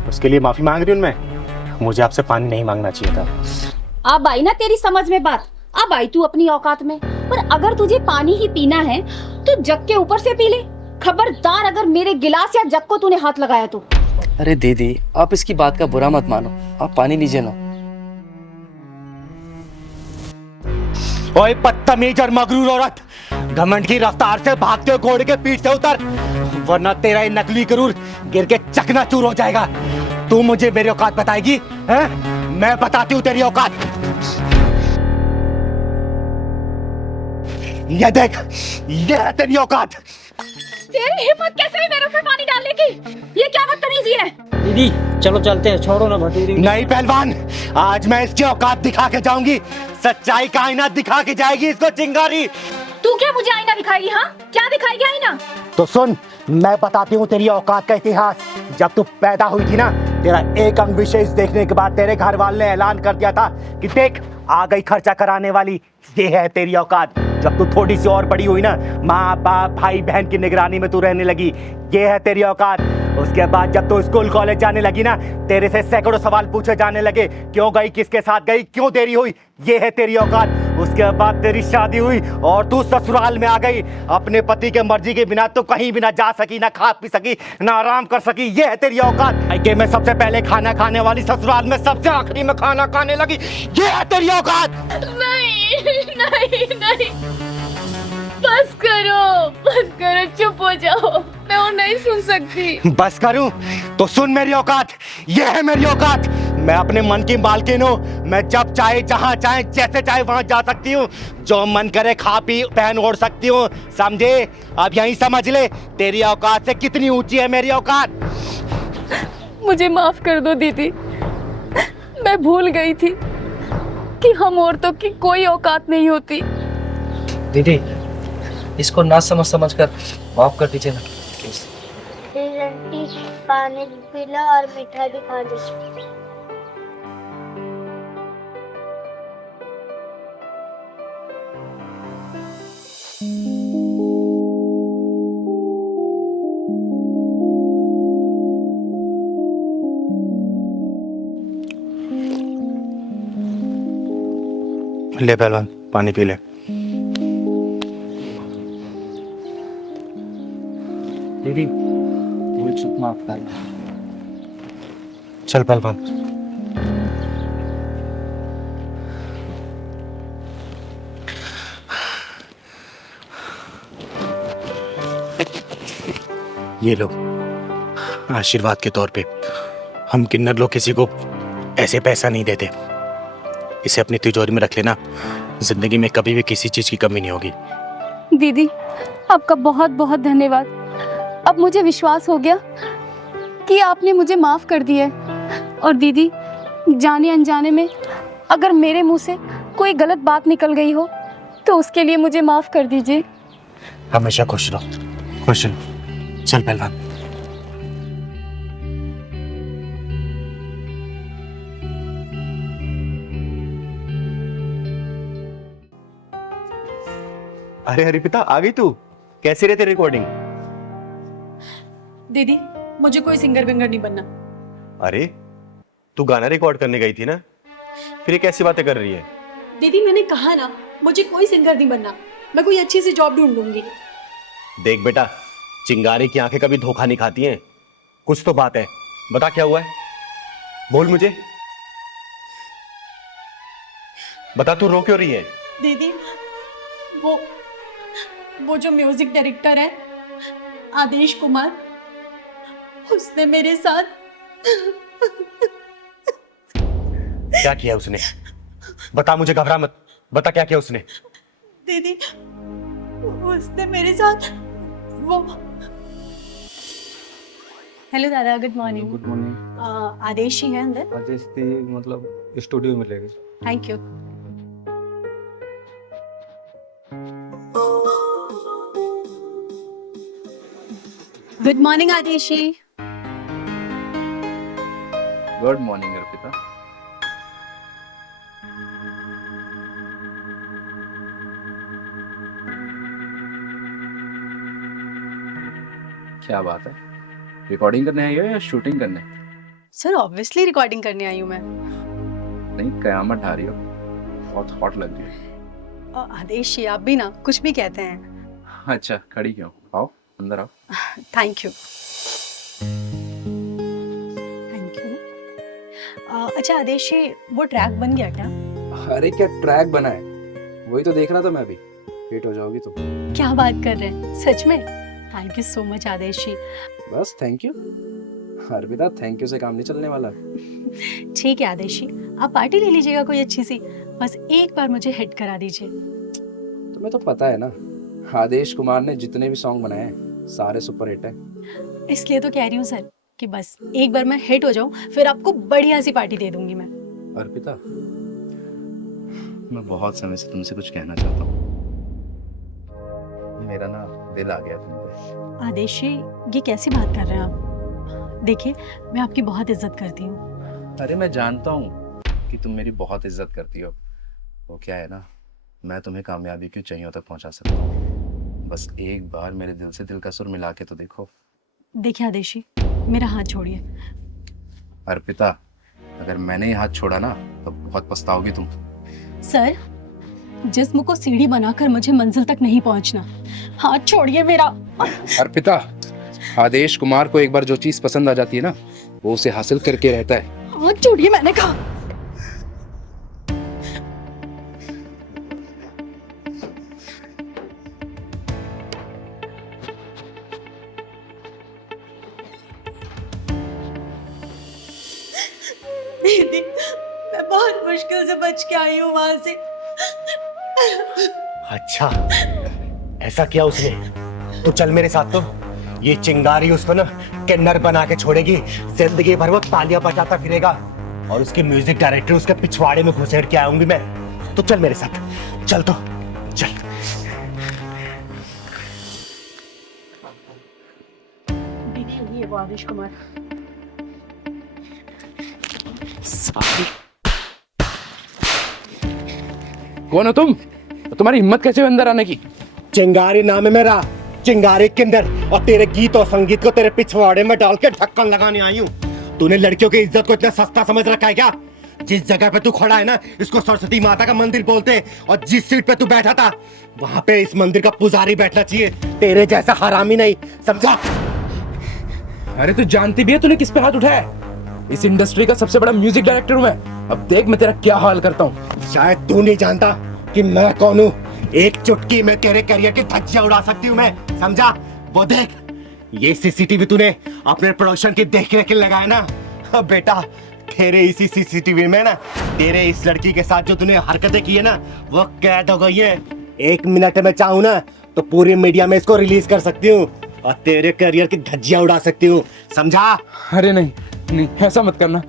उसके लिए माफी मांग रही हूँ मैं। मुझे आपसे पानी नहीं मांगना चाहिए था। अब आई ना तेरी समझ में बात, अब आई तू अपनी औकात में। पर अगर तुझे पानी ही पीना है तो जग के ऊपर से पी ले। खबरदार अगर मेरे गिलास या जग को तूने हाथ लगाया तो। अरे दीदी, आप इसकी बात का बुरा मत मानो, आप पानी लीजिए ना। ओए बदतमीज और मगरूर औरत, घमंड की रफ्तार से भागते हुए घोड़े के पीठ से उतर, वरना तेरा ये नकली गरूर गिर के चकनाचूर हो जाएगा। तू मुझे मेरी औकात बताएगी? हैं? मैं बताती हूँ तेरी औकात। ये देख, ये है तेरी औकात। तेरी हिम्मत कैसे हुई मेरे ऊपर पानी डालने की? ये क्या बदतमीजी है? दीदी चलो चलते हैं, छोड़ो ना भटूरी। नहीं पहलवान, आज मैं इसकी औकात दिखा के जाऊंगी। सच्चाई का आईना दिखा के जाएगी इसको चिंगारी। तू क्या मुझे आईना दिखाएगी? हाँ, क्या दिखाएगी आईना? तो सुन, मैं बताती हूँ तेरी औकात का इतिहास। जब तू पैदा हुई थी ना, तेरा एक अंग विशेष देखने के बाद तेरे घर वाले ने ऐलान कर दिया था कि देख, आ गई खर्चा कराने वाली। ये है तेरी औकात। जब तू थोड़ी सी और बड़ी हुई ना, माँ बाप भाई बहन की निगरानी में तू रहने लगी, ये है तेरी औकात। उसके बाद जब तू स्कूल कॉलेज जाने लगी ना, तेरे से सैकड़ों सवाल पूछे जाने लगे, क्यों गई, किसके साथ गई, क्यों देरी हुई, ये है तेरी औकात। उसके बाद तेरी शादी हुई और तू ससुराल में आ गई। अपने पति के मर्जी के बिना तो कहीं भी ना जा सकी, ना खा पी सकी, ना आराम कर सकी, ये है तेरी औकात। मायके में सबसे पहले खाना खाने वाली, ससुराल में सबसे आखिरी में खाना खाने लगी, ये है तेरी औकात। नहीं नहीं नहीं, बस करो, चुप हो जाओ, मैं और नहीं सुन सकती। बस करूं तो सुन मेरी औकात, ये है मेरी औकात। मैं अपने मन की मालकिन हूँ। मैं जब चाहे, जहाँ चाहे, जैसे चाहे वहां जा सकती हूँ। जो मन करे खा पी पहन ओढ़ सकती हूँ, समझे? अब यही समझ ले तेरी औकात से कितनी ऊंची है मेरी औकात। मुझे माफ कर दो दीदी, मैं भूल गई थी कि हम औरतों की कोई औकात नहीं होती। दीदी, इसको ना समझ कर माफ कर दीजिए ना प्लीज। आंटी पानी पी लो और मिठाई भी खा लो। ले पहलवान, पानी पी ले। दीदी भूल चूक माफ करना। चल पहलवान। ये लो आशीर्वाद के तौर पे। हम किन्नर लोग किसी को ऐसे पैसा नहीं देते। इसे अपनी तिजोरी में रख लेना, जिंदगी में कभी भी किसी चीज की कमी नहीं होगी। दीदी आपका बहुत बहुत धन्यवाद। अब मुझे विश्वास हो गया कि आपने मुझे माफ कर दिया है। और दीदी जाने अनजाने में अगर मेरे मुंह से कोई गलत बात निकल गई हो तो उसके लिए मुझे माफ कर दीजिए। हमेशा खुश रहो, खुश रहो। चल पहलवान। अरे हरिपिता आ गई तू? कैसी रहती रिकॉर्डिंग? दीदी मुझे कोई सिंगर विंगर नहीं बनना। अरे तू गाना रिकॉर्ड करने गई थी ना, फिर ये कैसी बातें कर रही है? दीदी मैंने कहा ना मुझे कोई सिंगर नहीं बनना, मैं कोई अच्छी सी जॉब ढूंढ लूंगी। देख बेटा, चिंगारी की आंखें कभी धोखा नहीं खाती हैं। कुछ तो बात है, बता क्या हुआ है? बोल मुझे, बता तू रो क्यों रही है? दीदी वो जो म्यूजिक डायरेक्टर है आदेश कुमार, उसने मेरे साथ क्या किया उसने? बता मुझे, घबरा मत, बता क्या किया उसने? दीदी उसने मेरे साथ वो। हेलो दादा, good morning. Good morning. Adesh ही है अंदर? आदेश थी मतलब स्टूडियो में लेंगे। Thank you. गुड मॉर्निंग आदेशी। Good morning Arpita. क्या बात है, रिकॉर्डिंग करने आई हो या शूटिंग करने? सर ऑब्वियसली रिकॉर्डिंग करने आई हूँ मैं। नहीं, कयामत ढा रही हो, बहुत हॉट लग रही है। आदेश जी आप भी ना कुछ भी कहते हैं। अच्छा खड़ी क्यों? आओ अंदर आओ। Thank you. Thank you. अच्छा आदेश जी वो ट्रैक बन गया क्या? अरे क्या ट्रैक बना है, वही तो देख रहा था मैं भी। हिट हो जाओगी तुम। क्या बात कर रहे हैं, सच में? थैंक यू सो मच आदेश जी। बस thank you Arpita, thank you से काम नहीं चलने वाला। ठीक है आदेश जी, आप पार्टी ले लीजिएगा कोई अच्छी सी, बस एक बार मुझे हिट करा दीजिए। तुम्हें तो पता है ना, आदेश कुमार ने जितने भी सॉन्ग बनाए हैं सारे सुपर हिट हैं। इसलिए तो कह रही हूँ सर कि बस एक बार मैं हिट हो जाऊं, फिर आपको बढ़िया सी पार्टी दे दूंगी मैं। अर्पिता मैं बहुत समय से तुमसे कुछ कहना चाहता हूँ। मेरा ना दिल आ गया तुम पे। आदेश जी ये कैसी बात कर रहे हैं आप? देखिए मैं आपकी बहुत इज्जत करती हूँ। अरे मैं जानता हूँ कि तुम मेरी बहुत इज्जत करती हो। वो क्या है ना, मैं तुम्हें कामयाबी की ऊंचाइयों तक पहुंचा सकता हूँ। बस एक बार मेरे दिल से दिल का सुर मिला के तो देखो। देखिए आदेश जी मेरा हाथ छोड़िए। अर्पिता, अगर मैंने ये हाथ छोड़ा ना तो बहुत पछताओगी तुम। सर जिस्म को सीढ़ी बनाकर मुझे मंजिल तक नहीं पहुंचना, हाथ छोड़िए मेरा। अर्पिता, आदेश कुमार को एक बार जो चीज पसंद आ जाती है ना, वो उसे हासिल करके रहता है। हाथ छोड़िए मैंने कहा। दीदी मैं बहुत मुश्किल से बच के आई हूँ वहां से। अच्छा ऐसा किया उसने? तो चल मेरे साथ। तो ये चिंगारी उसको ना किन्नर बना के छोड़ेगी, जिंदगी भर वो तालियां बजाता फिरेगा और उसके म्यूजिक डायरेक्टर उसके पिछवाड़े में घुसेड़ के आऊंगी मैं। तो चल मेरे साथ, चल तो चल। दीदी ये वो आदेश कुमार। कौन हो तुम? तुम्हारी हिम्मत कैसे हुई अंदर आने की? चिंगारी नाम है मेरा, चिंगारी किन्नर, और तेरे गीत और संगीत को तेरे पिछवाड़े में डाल के ढक्कन लगाने आई हूँ। तूने लड़कियों की इज्जत को इतना सस्ता समझ रखा है क्या? जिस जगह पे तू खड़ा है ना, इसको सरस्वती माता का मंदिर बोलते हैं, और जिस सीट पे तू बैठा था वहां पे इस मंदिर का पुजारी बैठना चाहिए, तेरे जैसा हरामी नहीं, समझा? अरे तू जानती भी है तूने किस पे हाथ उठाया है? इस इंडस्ट्री का सबसे बड़ा म्यूजिक डायरेक्टर हूं मैं। अब देख मैं तेरा क्या हाल करता हूँ। शायद तू नहीं जानता कि मैं कौन हूँ। एक चुटकी में तेरे करियर की धज्जियां उड़ा सकती हूँ मैं, समझा? वो देख, ये सीसीटीवी तूने अपने प्रोडक्शन की देखने के लिए लगाया ना। अब बेटा तेरे इसी सीसीटीवी में ना तेरे इस लड़की के साथ जो तूने हरकतें की है ना वो कैद हो गई है। 1 मिनट में चाहूँ ना तो पूरी मीडिया में इसको रिलीज कर सकती हूँ और तेरे करियर की धज्जियां उड़ा सकती हूँ, समझा? अरे नहीं नहीं, ऐसा मत करना।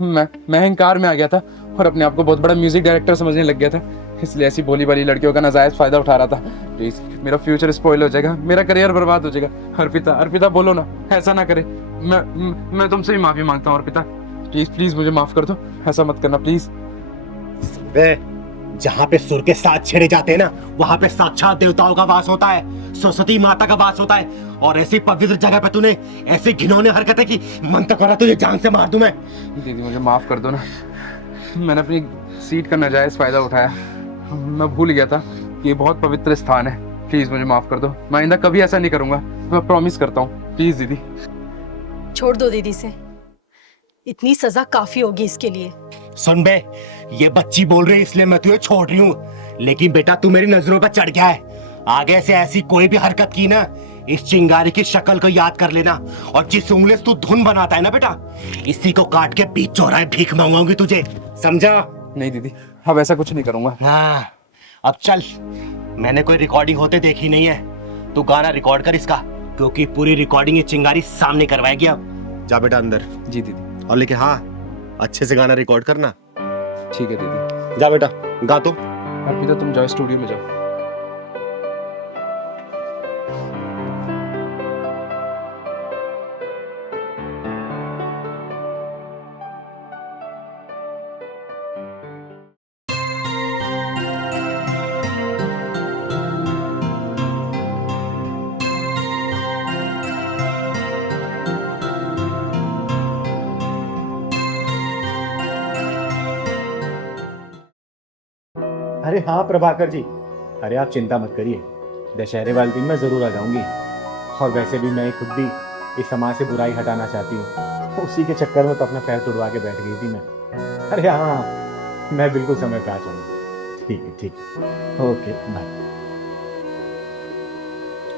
मैं अहंकार में आ गया था और अपने आप को बहुत बड़ा म्यूजिक डायरेक्टर समझने लग गया था, इसलिए ऐसी भोली भाली लड़कियों का नाजायज फायदा उठा रहा था। प्लीज, मेरा फ्यूचर स्पॉइल हो जाएगा, मेरा करियर बर्बाद हो जाएगा। अर्पिता अर्पिता बोलो ना, ऐसा ना करे। मैं तुमसे भी माफी मांगता हूँ अर्पिता, प्लीज प्लीज मुझे माफ कर दो, ऐसा मत करना प्लीज। जहाँ पे सुर के साथ छेड़े जाते हैं ना वहाँ पे साक्षात देवताओं का वास होता है, सरस्वती माता का वास होता है। और ऐसी पवित्र जगह पे तूने ऐसी घिनौनी हरकतें की, मन तो करा तुझे जान से मार दूं मैं। दीदी मुझे माफ कर दो ना, मैंने अपनी सीट का नाजायज फायदा उठाया। मैं भूल गया था कि ये बहुत पवित्र स्थान है। प्लीज मुझे माफ कर दो, मैं आइंदा कभी ऐसा नहीं करूंगा, मैं प्रॉमिस करता हूँ। प्लीज दीदी। छोड़ दो दीदी से, इतनी सजा काफी होगी इसके लिए। सुन बे, ये बच्ची बोल रही है इसलिए मैं तुझे छोड़ रही हूँ, लेकिन बेटा तू मेरी नजरों पर चढ़ गया है। आगे से ऐसी कोई भी हरकत की ना, इस चिंगारी की शक्ल को याद कर लेना, और जिस उंगली से तू धुन बनाता है ना बेटा, इसी को काट के बीच चौराहे भीख मांगूंगी तुझे, समझा? नहीं दीदी, अब ऐसा कुछ नहीं करूंगा। हाँ, अब चल, मैंने कोई रिकॉर्डिंग होते देखी नहीं है, तू गाना रिकॉर्ड कर इसका, क्योंकि पूरी रिकॉर्डिंग ये चिंगारी सामने करवाएगी। अब जा बेटा अंदर। जी दीदी। और लेकिन हाँ, अच्छे से गाना रिकॉर्ड करना। ठीक है दीदी। जा बेटा गा तो। अर्पिता तुम जाओ स्टूडियो में जाओ। अरे हाँ प्रभाकर जी, अरे आप चिंता मत करिए, दशहरे वाले दिन मैं जरूर आ जाऊंगी। और वैसे भी मैं खुद भी इस समाज से बुराई हटाना चाहती हूँ, उसी के चक्कर में तो अपना पैर तुड़वा के बैठ गई थी मैं। अरे हाँ, मैं बिल्कुल समय पे आ जाऊंगी। ठीक है ठीक है, ओके बाय।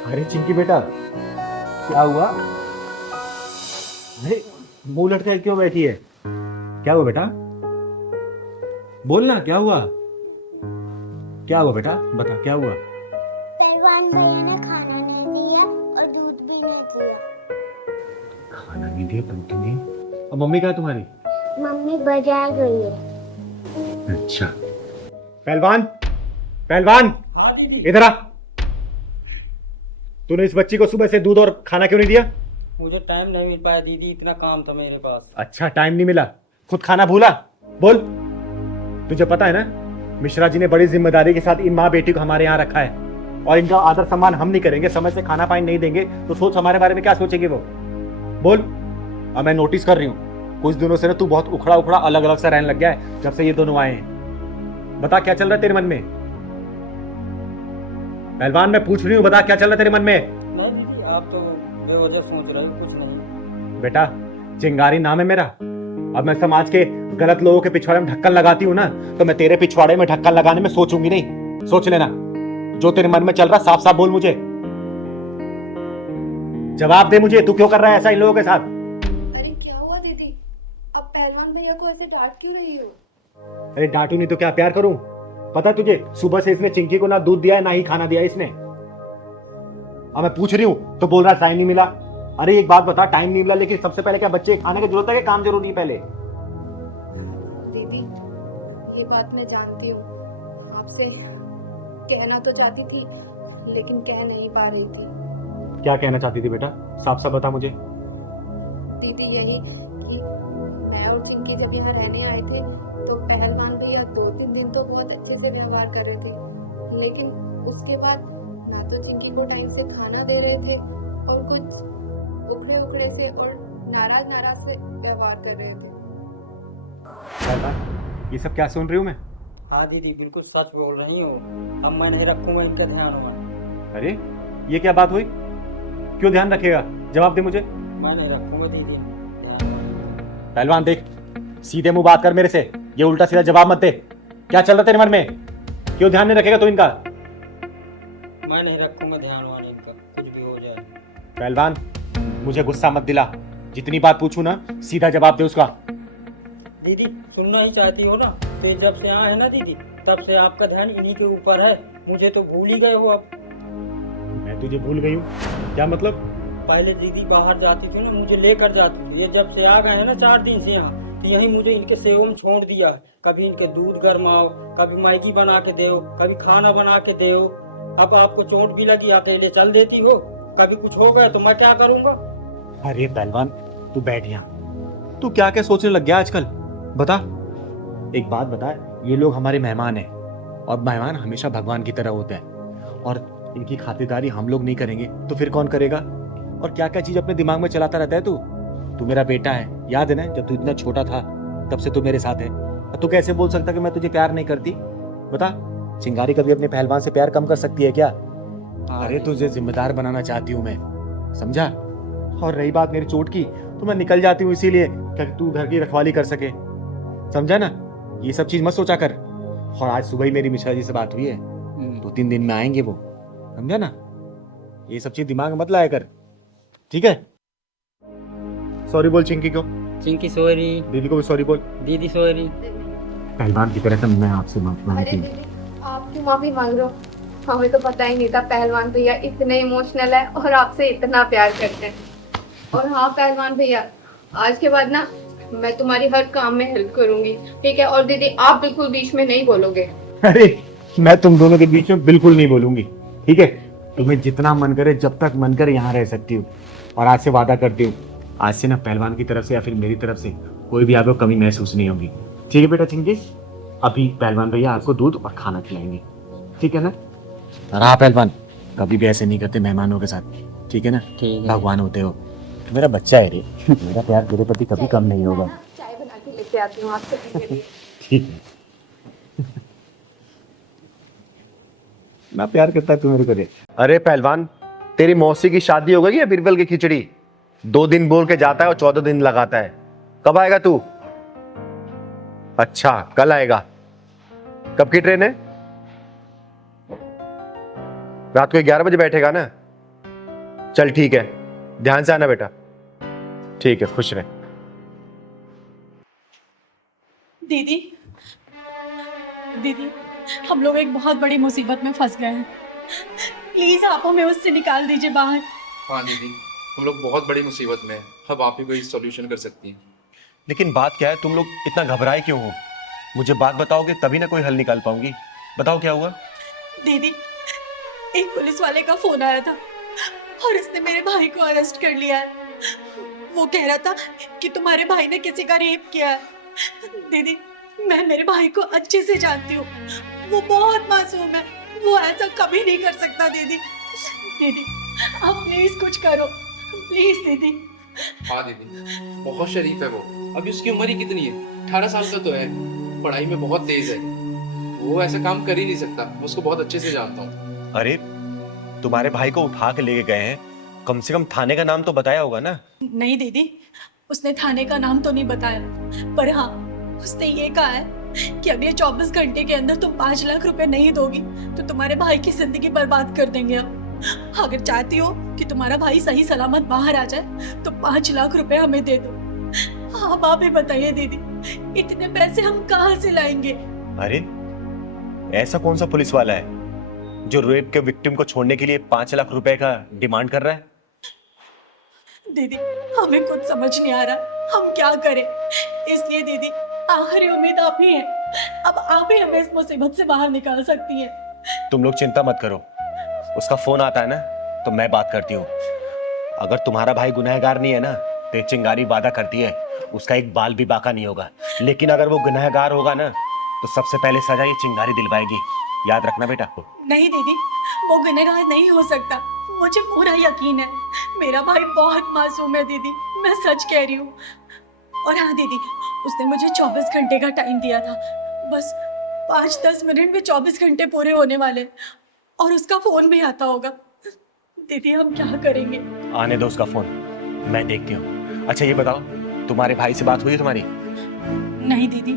अरे चिंकी बेटा, क्या हुआ? अरे मुंह लटके क्यों बैठी है? क्या हुआ बेटा? बोलना, क्या हुआ? क्या हुआ बेटा, बता क्या हुआ? पहलवान भैया ने खाना नहीं दिया और दूध भी नहीं दिया। खाना नहीं दिया, दूध नहीं दिया। और मम्मी कहाँ तुम्हारी? मम्मी बाजार गई है। अच्छा। पहलवान, पहलवान, इधर आ। तूने इस बच्ची को सुबह से दूध और खाना क्यों नहीं दिया? मुझे टाइम नहीं मिल पाया दीदी, इतना काम था मेरे पास। अच्छा, टाइम नहीं मिला, खुद खाना भूला? बोल। तुझे पता है ना, मिश्रा जी ने बड़ी जिम्मेदारी के साथ इन माँ बेटी को हमारे यहाँ रखा है, और इनका आदर सम्मान हम नहीं करेंगे, समय से खाना पानी नहीं देंगे, तो सोच हमारे बारे में क्या सोचेंगे वो? बोल। अब मैं नोटिस कर रही हूँ, कुछ दिनों से ना तू बहुत उखड़ा उखड़ा अलग अलग सा रहने लग गया है जब से ये दोनों आए हैं। बता क्या चल रहा है तेरे मन में? पहलवान मैं पूछ रही हूँ, बता क्या चल रहा है तेरे मन में? नहीं दीदी, आप तो बेवजह सोच रहे हो, कुछ नहीं। बेटा चिंगारी नाम है मेरा, अब मैं समाज के गलत लोगों के पिछवाड़े में ढक्कन लगाती हूँ ना, तो मैं तेरे पिछवाड़े में ढक्कन लगाने में सोचूंगी नहीं। सोच लेना, जो तेरे मन में चल रहा साफ साफ बोल मुझे, जवाब दे मुझे, तू क्यों कर रहा है ऐसा इन लोगों के साथ? अरे क्या हुआ दीदी, अब पहलवान भैया को ऐसे डांट क्यों रही हो? अरे डांटू नहीं तो क्या प्यार करूं? पता तुझे, सुबह से इसने चिंकी को ना दूध दिया है ना ही खाना दिया है इसने। अब मैं पूछ रही हूँ तो बोल रहा टाइम नहीं मिला। अरे एक बात बता, टाइम नहीं मिला, लेकिन सबसे पहले क्या बच्चे खाने की जरूरत है कि काम जरूरी है पहले? दीदी ये बात मैं जानती हूँ, आपसे कहना तो चाहती थी लेकिन कह नहीं पा रही थी। क्या कहना चाहती थी बेटा, साफ साफ बता मुझे। दीदी यही कि मैं और चिंकी जब यहाँ रहने आए थे तो पहलवान भैया 2-3 दिन तो बहुत अच्छे से व्यवहार कर रहे थे, लेकिन उसके बाद ना तो चिंकी को टाइम से खाना दे रहे थे और कुछ उखड़े उखड़े से और नाराज नाराज से व्यवहार कर रहे थे। ये सब क्या सुन रही हूँ मैं? हाँ दीदी, बिल्कुल सच बोल रही हो, अब मैं नहीं रखूंगा इनका ध्यान होगा। अरे ये क्या बात हुई? क्यों ध्यान रखेगा? जवाब दे मुझे। मैं नहीं रखूंगा दीदी। पहलवान देख, सीधे मुंह बात कर मेरे से, ये उल्टा सीधा जवाब मत दे। क्या चल रहा तेरे मन में? क्यों ध्यान नहीं रखेगा तू इनका? मैं नहीं रखूंगा ध्यान वाला इनका, कुछ भी हो जाए। पहलवान मुझे गुस्सा मत दिला, जितनी बात पूछू ना सीधा जवाब दे उसका। दीदी सुनना ही चाहती हो ना, तो ये जब से आए हैं ना दीदी, तब से आपका ध्यान इन्हीं के ऊपर है। मुझे तो भूल ही गए हो अब। मैं तुझे भूल गई हूँ? क्या मतलब? पहले दीदी बाहर जाती थी ना, मुझे लेकर जाती थी। ये जब से आ गए हैं ना 4 दिन से यहाँ, तो यहीं मुझे इनके सेवा में छोड़ दिया है। कभी इनके दूध गरमाओ, कभी मैगी बना के दो, कभी खाना बना के दो। अब आपको चोट भी लगी, अकेले चल देती हो। कभी कुछ हो गया तो मैं क्या करूँगा? अरे पहलवान तू बैठ यहाँ। तू क्या क्या सोचने लग गया आजकल? बता, एक बात बता, ये लोग हमारे मेहमान हैं और मेहमान हमेशा भगवान की तरह होते हैं, और इनकी खातिरदारी हम लोग नहीं करेंगे तो फिर कौन करेगा? और क्या क्या चीज अपने दिमाग में चलाता रहता है तू। तू मेरा बेटा है, याद है ना जब तू इतना छोटा था तब से तू मेरे साथ है। तू कैसे बोल सकता कि मैं तुझे प्यार नहीं करती? बता, चिंगारी कभी अपने पहलवान से प्यार कम कर सकती है क्या? अरे तुझे जिम्मेदार बनाना चाहती हूँ मैं, समझा? और रही बात मेरी चोट की, तो मैं निकल जाती हूँ इसीलिए कि तू घर की रखवाली कर सके, समझा ना? ये सब चीज मत सोचा कर। और आज सुबह ही मेरी मिश्रा जी से बात हुई है, 2-3 दिन में आएंगे वो, समझा ना? ये सब चीज दिमाग में मत लाया कर, ठीक है? सॉरी बोल चिंकी को। चिंकी सॉरी। दीदी को भी सॉरी बोल। दीदी सॉरी। पहलवान की तरह मैं आपसे माफी अरे मांगती हूँ। दीदी आप क्यों माफी मांग रहे हो? हमें तो पता ही नहीं था पहलवान भैया इतने इमोशनल है और आपसे इतना प्यार करते हैं। और हाँ पहलवान भैया, आज के बाद ना मैं तुम्हारी हर काम में हेल्प करूंगी, ठीक है? और दीदी आप बिल्कुल बीच में नहीं बोलोगे। अरे मैं तुम दोनों के बीच में बिल्कुल नहीं बोलूंगी, ठीक है? तुम्हें जितना मन करे, जब तक मन करे यहाँ रह सकती हूँ। और आज से वादा करती हूँ, आज से ना पहलवान की तरफ से या फिर मेरी तरफ से कोई भी आपको कमी महसूस नहीं होगी, ठीक है बेटा चिंकी? अभी पहलवान भैया आपको दूध और खाना खिलाएंगे, ठीक है ना? और हाँ पहलवान, कभी भी ऐसे नहीं करते मेहमानों के साथ, ठीक है ना? ठीक है। भगवान होते हो, मेरा बच्चा है रे। मेरा प्यार तेरे प्रति कभी कम नहीं होगा, चाय बना के लेके आती हूँ आपसे पीने के लिए। ठीक है? ना प्यार करता है तू मेरे को रे। अरे पहलवान, तेरी मौसी की शादी हो गई है बीरबल की खिचड़ी? 2 दिन बोल के जाता है और 14 दिन लगाता है। कब आएगा तू? अच्छा कल आएगा। कब की ट्रेन है? रात को 11 बजे बैठेगा ना? चल ठीक है, ध्यान से आना बेटा। ठीक है, खुश रहे। दीदी दीदी हम लोग एक बहुत बड़ी मुसीबत में फंस गए हैं, प्लीज आप हमें उससे निकाल दीजिए बाहर। हाँ दीदी, हम लोग बहुत बड़ी मुसीबत में हैं। अब आप ही कोई सॉल्यूशन कर सकती हैं। लेकिन बात क्या है, तुम लोग इतना घबराए क्यों हो? मुझे बात बताओगे तभी ना कोई हल निकाल पाऊंगी। बताओ क्या हुआ? दीदी एक पुलिस वाले का फोन आया था और उसने मेरे भाई को अरेस्ट कर लिया है। वो कह रहा था कि तुम्हारे भाई ने किसी का रेप किया है। दीदी मैं मेरे भाई को अच्छे से जानती हूँ, वो बहुत मासूम है, वो ऐसा कभी नहीं कर सकता। दीदी दीदी आप प्लीज कुछ करो, प्लीज दीदी। हाँ दीदी, बहुत शरीफ है वो। अभी उसकी उम्र ही कितनी है? 18 साल का तो है। पढ़ाई में बहुत तेज है। वो ऐसा काम कर ही नहीं सकता। मैं उसको बहुत अच्छे से जानता हूँ। अरे तुम्हारे भाई को उठा के लेके गए हैं, कम से कम थाने का नाम तो बताया होगा ना? नहीं दीदी, उसने थाने का नाम तो नहीं बताया, पर हाँ उसने ये कहा है कि अगले 24 घंटे के अंदर तुम 5 लाख रुपए नहीं दोगी तो तुम्हारे भाई की जिंदगी बर्बाद कर देंगे हम। अगर चाहती हो कि तुम्हारा भाई सही सलामत बाहर आ जाए तो 5 लाख रुपए हमें दे दो। आप ही बताइए दीदी, इतने पैसे हम कहाँ से लाएंगे? अरे ऐसा कौन सा पुलिस वाला है जो रेप के विक्टिम को छोड़ने के लिए 5 लाख रुपए का डिमांड कर रहा है? दीदी हमें कुछ समझ नहीं आ रहा, हम क्या करें? इसलिए दीदी आखिरी उम्मीद आप ही है, अब आप ही हमें इस मुसीबत से बाहर निकाल सकती हैं। तुम लोग चिंता मत करो, उसका फोन आता है ना तो मैं बात करती हूँ। अगर तुम्हारा भाई गुनहगार नहीं है ना तो एक चिंगारी वादा करती है उसका एक बाल भी बाका नहीं होगा, लेकिन अगर वो गुनहगार होगा ना तो सबसे पहले सजा ये चिंगारी दिलवाएगी, याद रखना बेटा। नहीं दीदी, वो गुनहगार नहीं हो सकता, मुझे पूरा यकीन है। मेरा भाई बहुत मासूम है दीदी, मैं सच कह रही हूँ। और हाँ दीदी, उसने मुझे 24 घंटे का टाइम दिया था, बस 5-10 मिनट में 24 घंटे पूरे होने वाले और उसका फोन भी आता होगा। दीदी हम क्या करेंगे? आने दो उसका फोन, मैं देख के हूँ। अच्छा ये बताओ, तुम्हारे भाई से बात हुई है तुम्हारी? नहीं दीदी,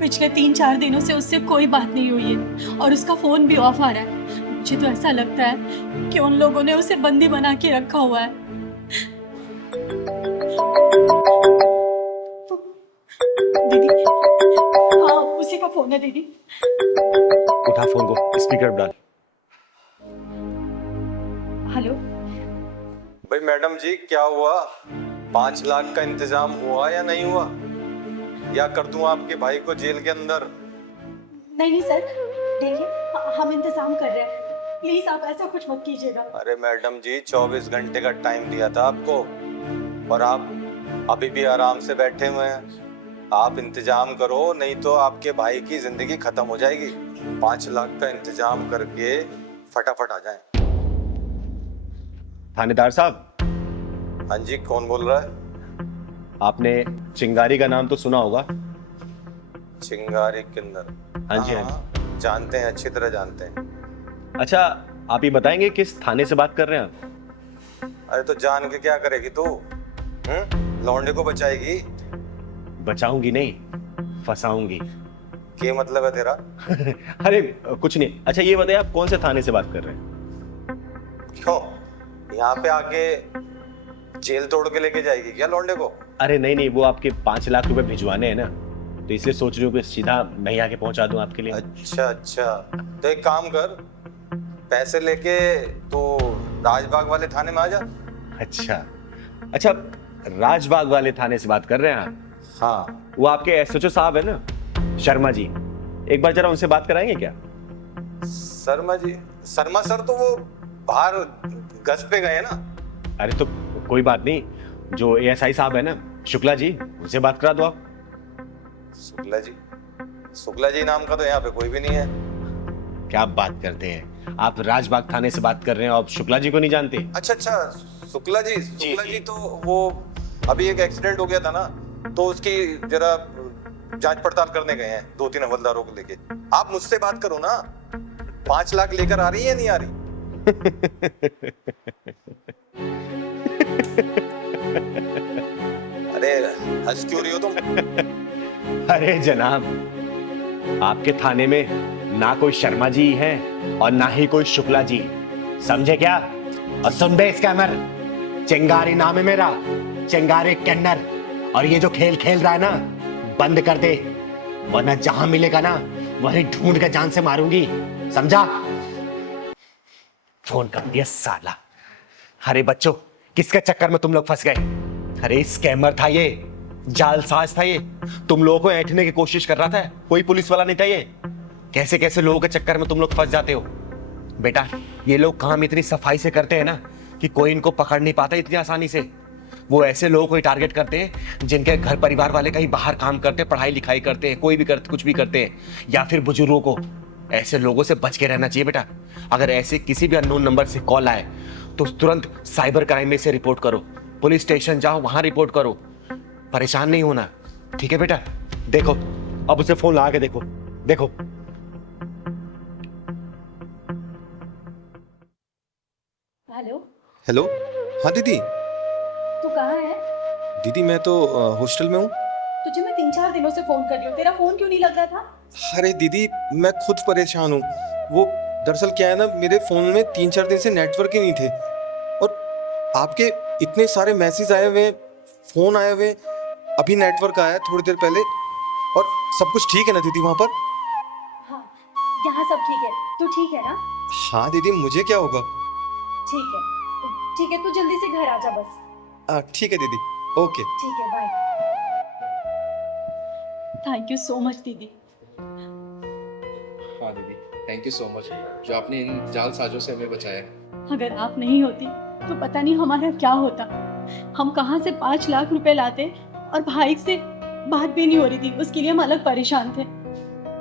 पिछले 3-4 दिनों से उससे कोई बात नहीं हुई है और उसका फोन भी ऑफ आ रहा है। मुझे तो ऐसा लगता है कि उन लोगों ने उसे बंदी बना के रखा हुआ है। दीदी, हाँ उसी का फोन है दीदी। उठा फोन को, स्पीकर डाल। हेलो। भाई मैडम जी, क्या हुआ? 5 लाख का इंतजाम हुआ या नहीं हुआ? या कर दूं आपके भाई को जेल के अंदर? नहीं सर, देखिए हम इंतजाम कर रहे हैं, प्लीज आप ऐसा कुछ मत कीजिएगा। अरे मैडम जी, 24 घंटे का टाइम दिया था आपको और आप अभी भी आराम से बैठे हुए हैं। आप इंतजाम करो, नहीं तो आपके भाई की जिंदगी खत्म हो जाएगी। 5 लाख का इंतजाम करके फटाफट आ जाएं। थानेदार साहब। हाँ जी, कौन बोल रहा है? आपने चिंगारी का नाम तो सुना होगा? चिंगारी किन्नर? हाँ जी, हाँ जी, जानते हैं, अच्छी तरह जानते हैं। अच्छा आप ये बताएंगे किस थाने से बात कर रहे हैं आप? अरे तो जान के क्या करेगी तू? लौंडे को बचाएगी? बचाऊंगी नहीं, फंसाऊंगी। क्या मतलब है तेरा? अरे कुछ नहीं। अच्छा ये बताइए, आप कौन से थाने से बात कर रहे हैं? क्यों, यहाँ पे आके जेल तोड़ के लेके जाएगी क्या लौंडे को? अरे नहीं नहीं, वो आपके 5 लाख रुपए भिजवाने हैं ना, तो इसलिए सोच रही हूँ कि सीधा मैं आके पहुंचा दूं आपके लिए। अच्छा अच्छा, तो एक काम कर, पैसे लेके तो राजबाग वाले थाने में आ जा। अच्छा अच्छा, राजबाग वाले थाने से बात कर रहे हैं आप? हाँ। वो आपके एसएचओ साहब है ना, शर्मा जी, एक बार जरा उनसे बात कराएंगे क्या? शर्मा जी? शर्मा सर तो वो बाहर गश्त पे गए ना। अरे तो कोई बात नहीं, जो एएसआई साहब है ना, शुक्ला जी, उनसे बात करा दो आप। शुक्ला जी? शुक्ला जी नाम का तो यहाँ पे कोई भी नहीं है। क्या बात करते हैं आप? राजबाग थाने से बात कर रहे हैं, आप शुक्ला जी को नहीं जानते? अच्छा अच्छा, शुक्ला जी, शुक्ला जी तो वो अभी एक एक्सीडेंट हो गया था ना, तो उसकी जरा जांच पड़ताल करने गए हैं 2-3 हवलदारों को लेके। आप मुझसे बात करो ना। 5 लाख लेकर आ रही है नहीं आ रही? अरे हंस क्यों रही हो तुम? अरे जनाब, आपके थाने में ना कोई शर्मा जी है और ना ही कोई शुक्ला जी, समझे क्या? और सुन बे स्कैमर, चिंगारी नाम है मेरा, चिंगारी किन्नर। और ये जो खेल खेल रहा है ना, बंद कर दे, वरना जहां मिलेगा ना वहीं ढूंढ के जान से मारूंगी, समझा? फोन कर दिया साला। अरे बच्चों, किसके चक्कर में तुम लोग फंस गए? अरे स्कैमर था ये, जालसाज था ये, तुम लोगों को ऐंठने की कोशिश कर रहा था, कोई पुलिस वाला नहीं था ये। कैसे कैसे लोगों के चक्कर में तुम लोग फंस जाते हो। बेटा ये लोग काम इतनी सफाई से करते हैं ना कि कोई इनको पकड़ नहीं पाता इतनी आसानी से। वो ऐसे लोगों को टारगेट करते हैं जिनके घर परिवार वाले कहीं बाहर काम करते, पढ़ाई लिखाई करते हैं, कोई भी करते, कुछ भी करते हैं, या फिर बुजुर्गों को। ऐसे लोगों से बच के रहना चाहिए बेटा। अगर ऐसे किसी भी अननोन नंबर से कॉल आए तो तुरंत साइबर क्राइम में से रिपोर्ट करो, पुलिस स्टेशन जाओ, वहां रिपोर्ट करो, परेशान नहीं होना, ठीक है बेटा? देखो अब उसे फोन लगा के देखो, देखो। हेलो। हेलो, हाँ दीदी। तू कहाँ है? दीदी मैं तो हॉस्टल में हूँ। तुझे मैं 3-4 दिनों से फोन कर रही हूँ, तेरा फोन क्यों नहीं लग रहा था? अरे दीदी मैं खुद परेशान हूँ। वो दरअसल क्या है ना, मेरे फोन में 3-4 दिन से नेटवर्क ही नहीं थे और आपके इतने सारे मैसेज आए हुए, फोन आए हुए, अभी नेटवर्क आया थोड़ी देर पहले। और सब कुछ ठीक है ना दीदी वहाँ पर? हाँ, यहाँ सब ठीक है। तू ठीक है ना? हाँ दीदी, मुझे क्या होगा? ठीक है, ठीक है, तू जल्दी से घर आ जा बस। ठीक है दीदी, ओके। ठीक है, bye. Thank you so much दीदी। हाँ दीदी, थैंक यू सो मच, जो आपने इन जालसाजों से हमें बचाया। अगर आप नहीं होती तो पता नहीं हमारा क्या होता। हम कहाँ से 5 लाख रुपए लाते और भाई से बात भी नहीं हो रही थी, उसके लिए हम अलग परेशान थे।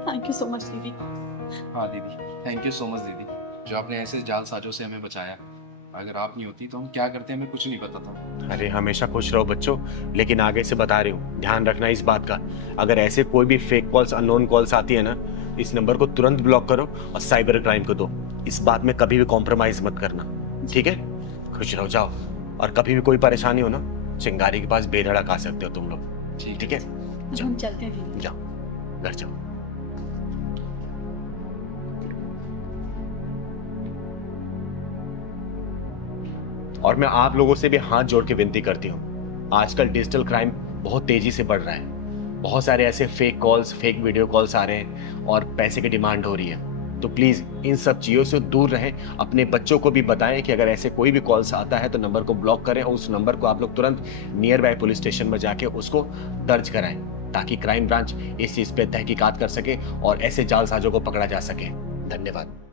थैंक यू सो मच दीदी। हाँ दीदी, थैंक यू सो मच दीदी, जो आपने ऐसे जालसाजों से हमें बचाया। अगर आप नहीं होती तो हम क्या करते हमें कुछ नहीं पता था। अरे हमेशा खुश रहो बच्चों, लेकिन आगे से बता रही हूँ, ध्यान रखना इस बात का, अगर ऐसे कोई भी फेक कॉल्स, अननोन कॉल्स आती है ना, इस नंबर को तुरंत ब्लॉक करो और साइबर क्राइम को दो। इस बात में कभी भी कॉम्प्रोमाइज मत करना, ठीक है? खुश रहो, जाओ। और कभी भी कोई परेशानी हो ना चिंगारी के पास बेधड़क आ सकते हो तुम लोग। ठीक है, हम चलते हैं दीदी। जाओ घर जाओ। और मैं आप लोगों से भी हाथ जोड़ के विनती करती हूँ, आजकल डिजिटल क्राइम बहुत तेजी से बढ़ रहा है। बहुत सारे ऐसे fake calls, fake video calls आ रहे हैं और पैसे की डिमांड हो रही है। तो प्लीज इन सब चीजों से दूर रहें। अपने बच्चों को भी बताएं कि अगर ऐसे कोई भी कॉल्स आता है तो नंबर को ब्लॉक करें और उस नंबर को आप लोग तुरंत नियर बाय पुलिस स्टेशन में जाके उसको दर्ज कराएं, ताकि क्राइम ब्रांच इस चीज पे तहकीकात कर सके और ऐसे जालसाजों को पकड़ा जा सके। धन्यवाद।